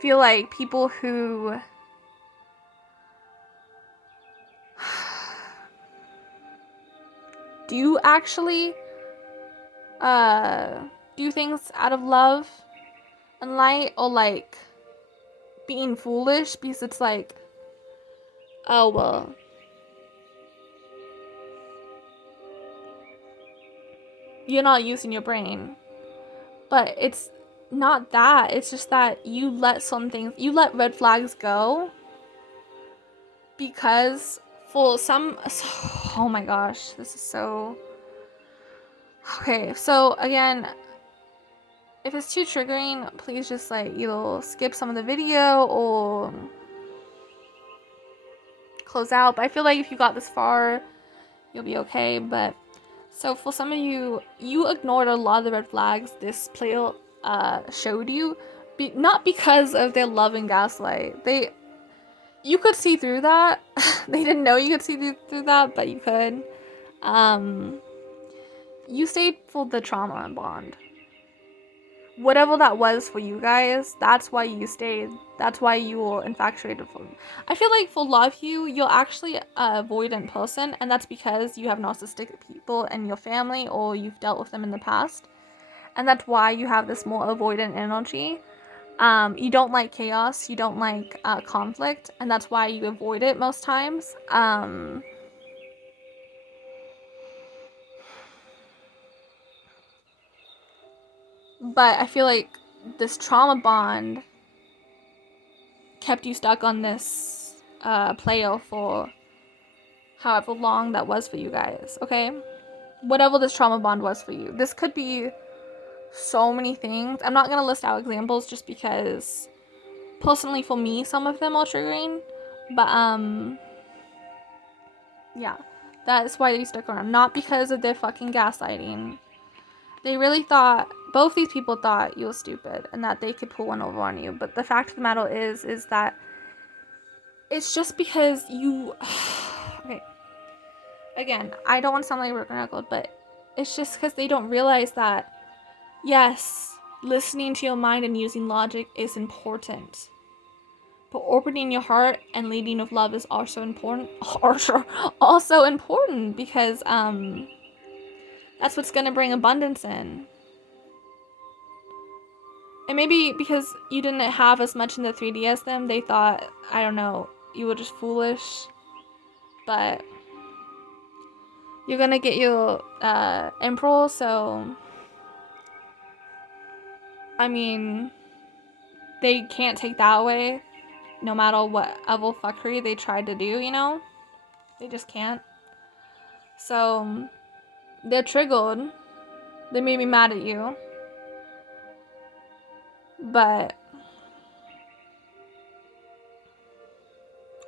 feel like people who do actually do things out of love and light, or like being foolish, because it's like, oh well, you're not using your brain. But it's not that, it's just that you let red flags go because for some, oh my gosh, this is so, okay, so again, if it's too triggering, please just like, you'll skip some of the video or close out. But I feel like if you got this far, you'll be okay. But so for some of you, you ignored a lot of the red flags this player showed you, not because of their love and gaslight. You could see through that. They didn't know you could see through that, but you could. You stayed for the trauma bond. Whatever that was for you guys, that's why you stayed. That's why you were infatuated for them. I feel like for love you, you're actually a avoidant person, and that's because you have narcissistic people in your family or you've dealt with them in the past. And that's why you have this more avoidant energy. You don't like chaos, you don't like conflict, and that's why you avoid it most times. But I feel like this trauma bond kept you stuck on this player for however long that was for you guys, okay? Whatever this trauma bond was for you. This could be so many things. I'm not going to list out examples just because personally for me some of them are triggering, but yeah, that's why they stuck around, not because of their fucking gaslighting. They really thought, both these people thought you were stupid and that they could pull one over on you. But the fact of the matter is that it's just because you, okay, again, I don't want to sound like a broken record, but it's just because they don't realize that, yes, listening to your mind and using logic is important. But opening your heart and leading with love is also important. Also important because that's what's gonna bring abundance in. And maybe because you didn't have as much in the 3D as them, they thought, I don't know, you were just foolish. But you're gonna get your emperor, so I mean, they can't take that away. No matter what other fuckery they tried to do, you know? They just can't. So, they're triggered. They may be mad at you. But,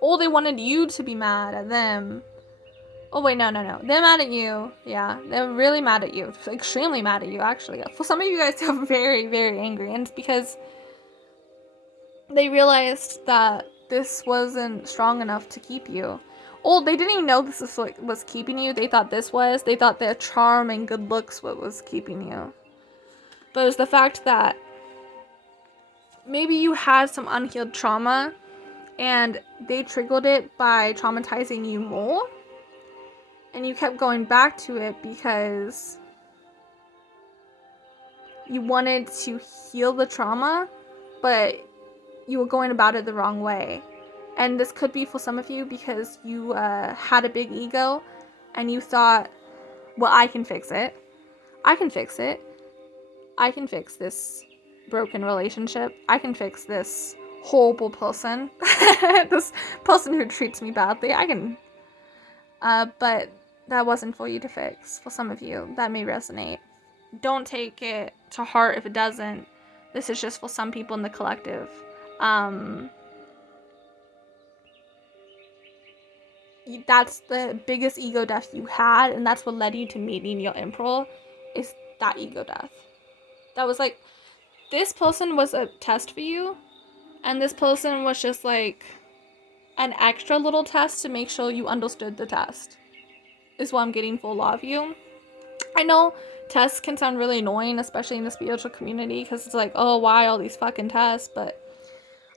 or they wanted you to be mad at them. Oh, wait, no. They're mad at you. Yeah, they're really mad at you. Extremely mad at you, actually. For some of you guys, they're very, very angry. And it's because they realized that this wasn't strong enough to keep you. Or they didn't even know this was keeping you. They thought this was. They thought their charm and good looks was keeping you. But it was the fact that maybe you had some unhealed trauma and they triggered it by traumatizing you more. And you kept going back to it because you wanted to heal the trauma, but you were going about it the wrong way. And this could be for some of you because you had a big ego and you thought, well, I can fix it. I can fix it. I can fix this broken relationship. I can fix this horrible person. This person who treats me badly. I can. But that wasn't for you to fix. For some of you, that may resonate. Don't take it to heart if it doesn't. This is just for some people in the collective. That's the biggest ego death you had, and that's what led you to meeting your emperor, is that ego death. That was like, this person was a test for you, and this person was just like an extra little test to make sure you understood the test, is what I'm getting for a lot of you. I know tests can sound really annoying, especially in the spiritual community, because it's like, oh, why all these fucking tests? But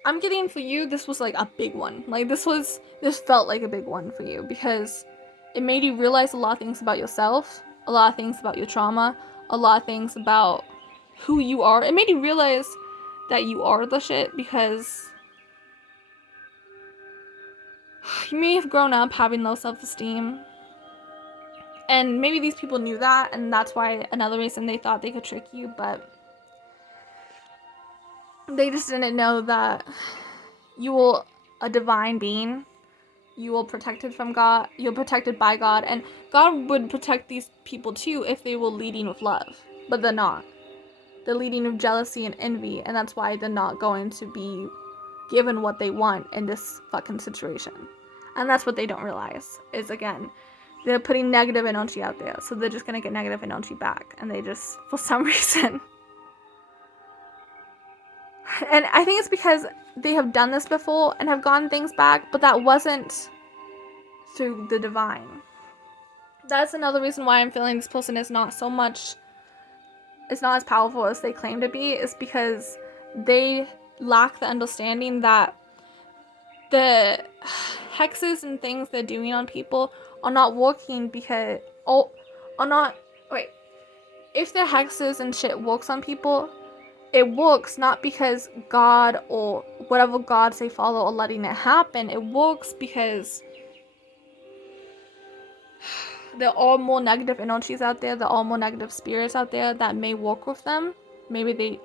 I'm getting for you, this was like a big one. Like this felt like a big one for you because it made you realize a lot of things about yourself, a lot of things about your trauma, a lot of things about who you are. It made you realize that you are the shit because you may have grown up having low self-esteem. And maybe these people knew that, and that's why another reason they thought they could trick you, but they just didn't know that you were a divine being. you will protected from God, you're protected by God, and God would protect these people too if they were leading with love, but they're not. They're leading with jealousy and envy, and that's why they're not going to be given what they want in this fucking situation. And that's what they don't realize, is again, they're putting negative energy out there, so they're just gonna get negative energy back, and they just, for some reason. And I think it's because they have done this before and have gotten things back, but that wasn't through the divine. That's another reason why I'm feeling this person is not so much, it's not as powerful as they claim to be, is because they lack the understanding that the hexes and things they're doing on people are not working because, are not, wait, if the hexes and shit works on people, it works not because God or whatever gods they follow are letting it happen. It works because there are all more negative energies out there. There are all more negative spirits out there that may work with them. Maybe they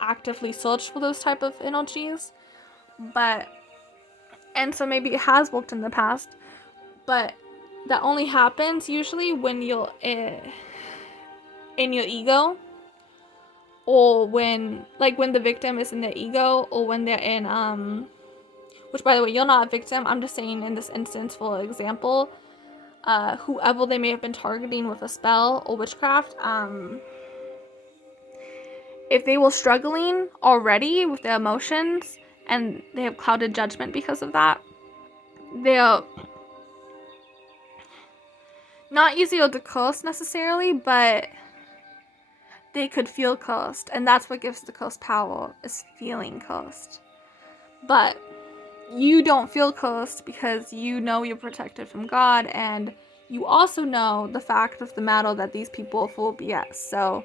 actively search for those type of energies. And so maybe it has worked in the past. But that only happens usually when you're in your ego. Or when the victim is in their ego, or when they're in, which by the way, you're not a victim, I'm just saying in this instance, for example, whoever they may have been targeting with a spell or witchcraft, if they were struggling already with their emotions, and they have clouded judgment because of that, they're not easier to curse necessarily, but they could feel cursed, and that's what gives the curse power, is feeling cursed. But you don't feel cursed because you know you're protected from God, and you also know the fact of the matter that these people are full of BS, so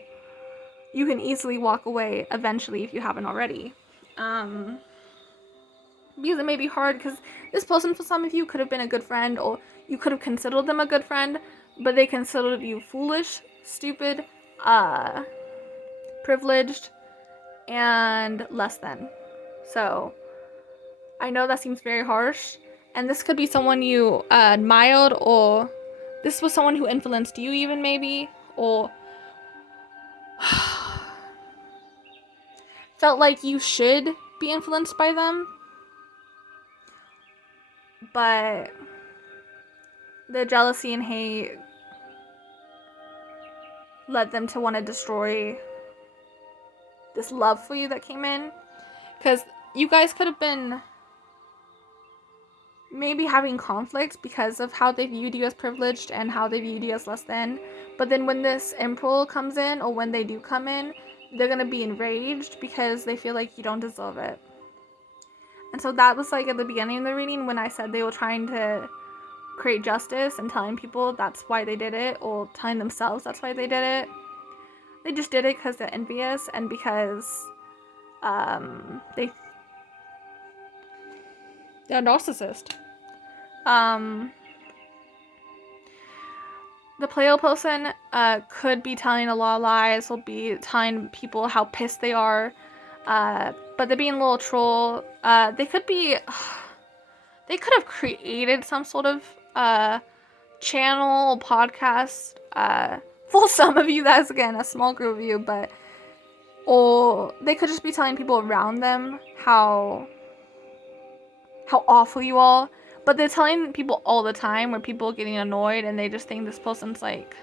you can easily walk away eventually if you haven't already. Because it may be hard, because this person for some of you could have been a good friend, or you could have considered them a good friend, but they considered you foolish, stupid, privileged, and less than. So I know that seems very harsh, and this could be someone you admired, or this was someone who influenced you even, maybe, or felt like you should be influenced by them, but the jealousy and hate led them to want to destroy this love for you that came in, because you guys could have been maybe having conflicts because of how they viewed you as privileged and how they viewed you as less than. But then when this emperor comes in, or when they do come in, they're gonna be enraged because they feel like you don't deserve it. And so that was like at the beginning of the reading when I said they were trying to create justice and telling people that's why they did it, or telling themselves that's why they did it. They just did it because they're envious, and because they're a narcissist. The player person could be telling a lot of lies, or be telling people how pissed they are, but they're being a little troll. They could have created some sort of channel, podcast, for some of you, that's again a small group of you, or they could just be telling people around them how awful you are. But they're telling people all the time, where people are getting annoyed and they just think this person's like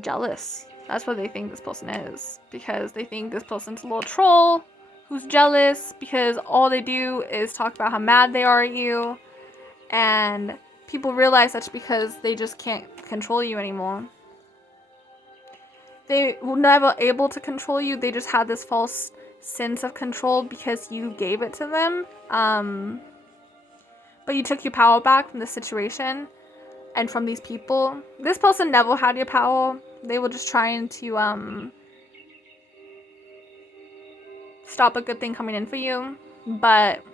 jealous. That's what they think this person is, because they think this person's a little troll who's jealous because all they do is talk about how mad they are at you, and people realize that's because they just can't control you anymore. They were never able to control you. They just had this false sense of control because you gave it to them. But you took your power back from the situation and from these people. This person never had your power. They were just trying to stop a good thing coming in for you. But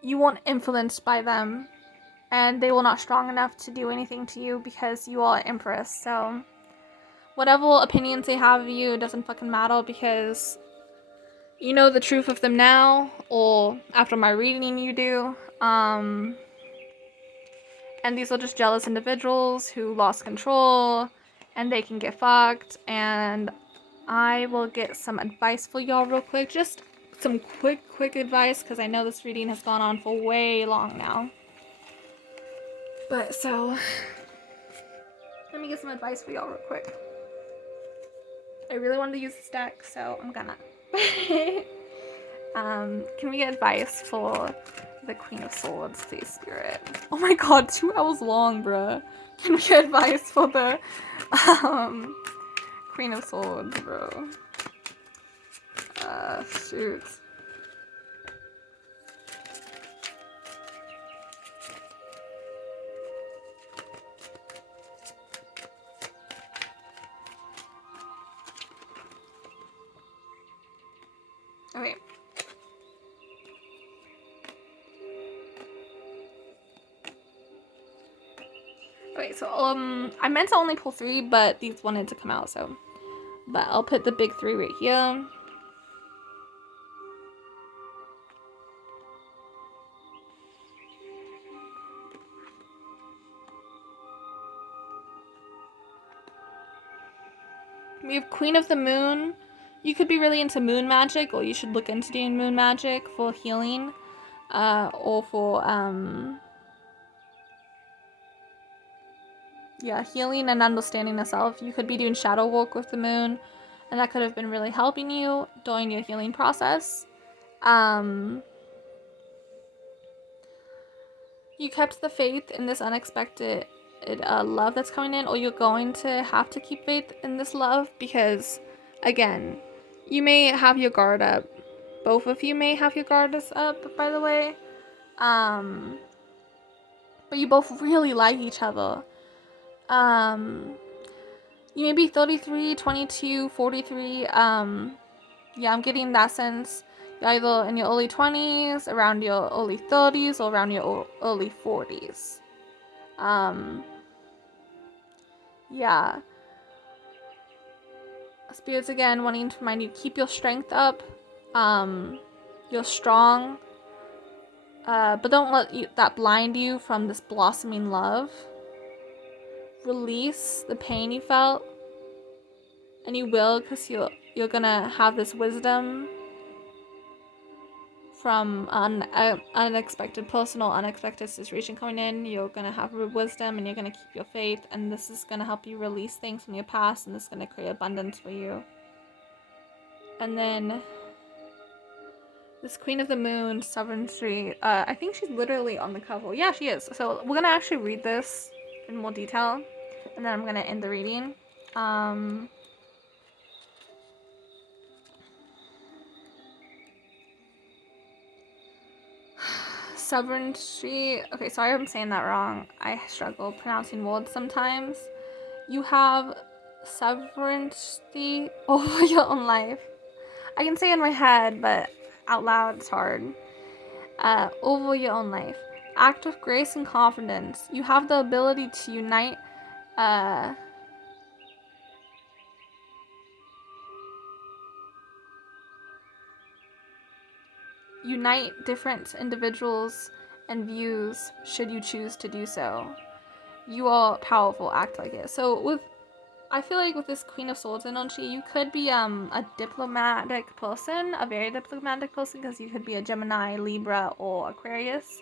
you weren't influenced by them, and they were not strong enough to do anything to you because you are an empress. So whatever opinions they have of you, it doesn't fucking matter, because you know the truth of them now, or after my reading you do. And these are just jealous individuals who lost control, and they can get fucked. And I will get some advice for y'all real quick, just some quick advice, because I know this reading has gone on for way long now. But so, let me get some advice for y'all real quick. I really wanted to use this deck, so I'm gonna. Can we get advice for the Queen of Swords, please, Spirit? Oh my god, 2 hours long, bruh. Can we get advice for the Queen of Swords, bro? Shoot. Okay. Okay, so I meant to only pull 3, but these wanted to come out, so. But I'll put the big 3 right here. We have Queen of the Moon. You could be really into moon magic, or you should look into doing moon magic for healing, or for yeah, healing and understanding the self. You could be doing shadow work with the moon, and that could have been really helping you during your healing process. You kept the faith in this unexpected love that's coming in, or you're going to have to keep faith in this love, because again, you may have your guard up. Both of you may have your guards up, by the way. But you both really like each other. You may be 33, 22, 43. Yeah, I'm getting that sense. You're either in your early 20s, around your early 30s, or around your early 40s. Yeah. Spirits again wanting to remind you, keep your strength up. You're strong. But don't let that blind you from this blossoming love. Release the pain you felt. And you will, because you're gonna have this wisdom from an unexpected person or unexpected situation coming in. You're gonna have wisdom, and you're gonna keep your faith, and this is gonna help you release things from your past, and this is gonna create abundance for you. And then this Queen of the Moon, Sovereignty, I think she's literally on the cover. Yeah, she is. So we're gonna actually read this in more detail, and then I'm gonna end the reading. Sovereignty. Okay, sorry if I'm saying that wrong. I struggle pronouncing words sometimes. You have sovereignty over your own life. I can say it in my head, but out loud it's hard. Over your own life. Act with grace and confidence. You have the ability to unite different individuals and views should you choose to do so. You are powerful, act like it. So I feel like with this Queen of Swords energy, you could be a diplomatic person, a very diplomatic person, because you could be a Gemini, Libra, or Aquarius.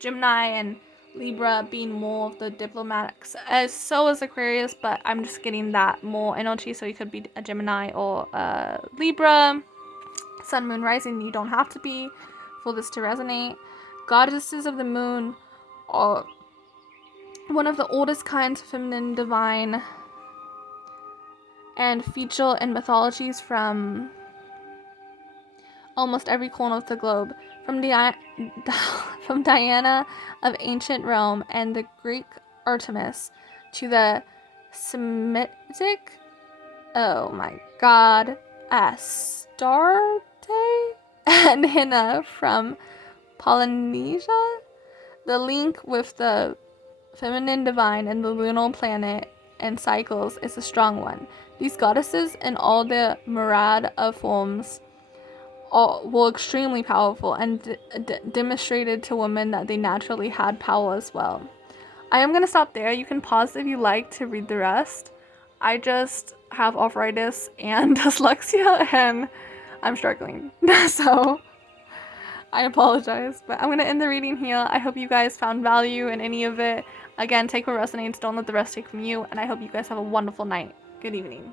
Gemini and Libra being more of the diplomatics, as so is Aquarius, but I'm just getting that more energy, so you could be a Gemini or a Libra. Sun, Moon, Rising, you don't have to be for this to resonate. Goddesses of the Moon are one of the oldest kinds of feminine divine and feature in mythologies from almost every corner of the globe, from Diana of ancient Rome and the Greek Artemis to the Semitic, oh my god, Astarte and Hina from Polynesia. The link with the feminine divine and the lunar planet and cycles is a strong one. These goddesses in all the myriad of forms all were extremely powerful and demonstrated to women that they naturally had power as well. I am going to stop there. You can pause if you like to read the rest. I just have arthritis and dyslexia and I'm struggling. So I apologize, but I'm going to end the reading here. I hope you guys found value in any of it. Again, take what resonates, don't let the rest take from you, and I hope you guys have a wonderful night. Good evening.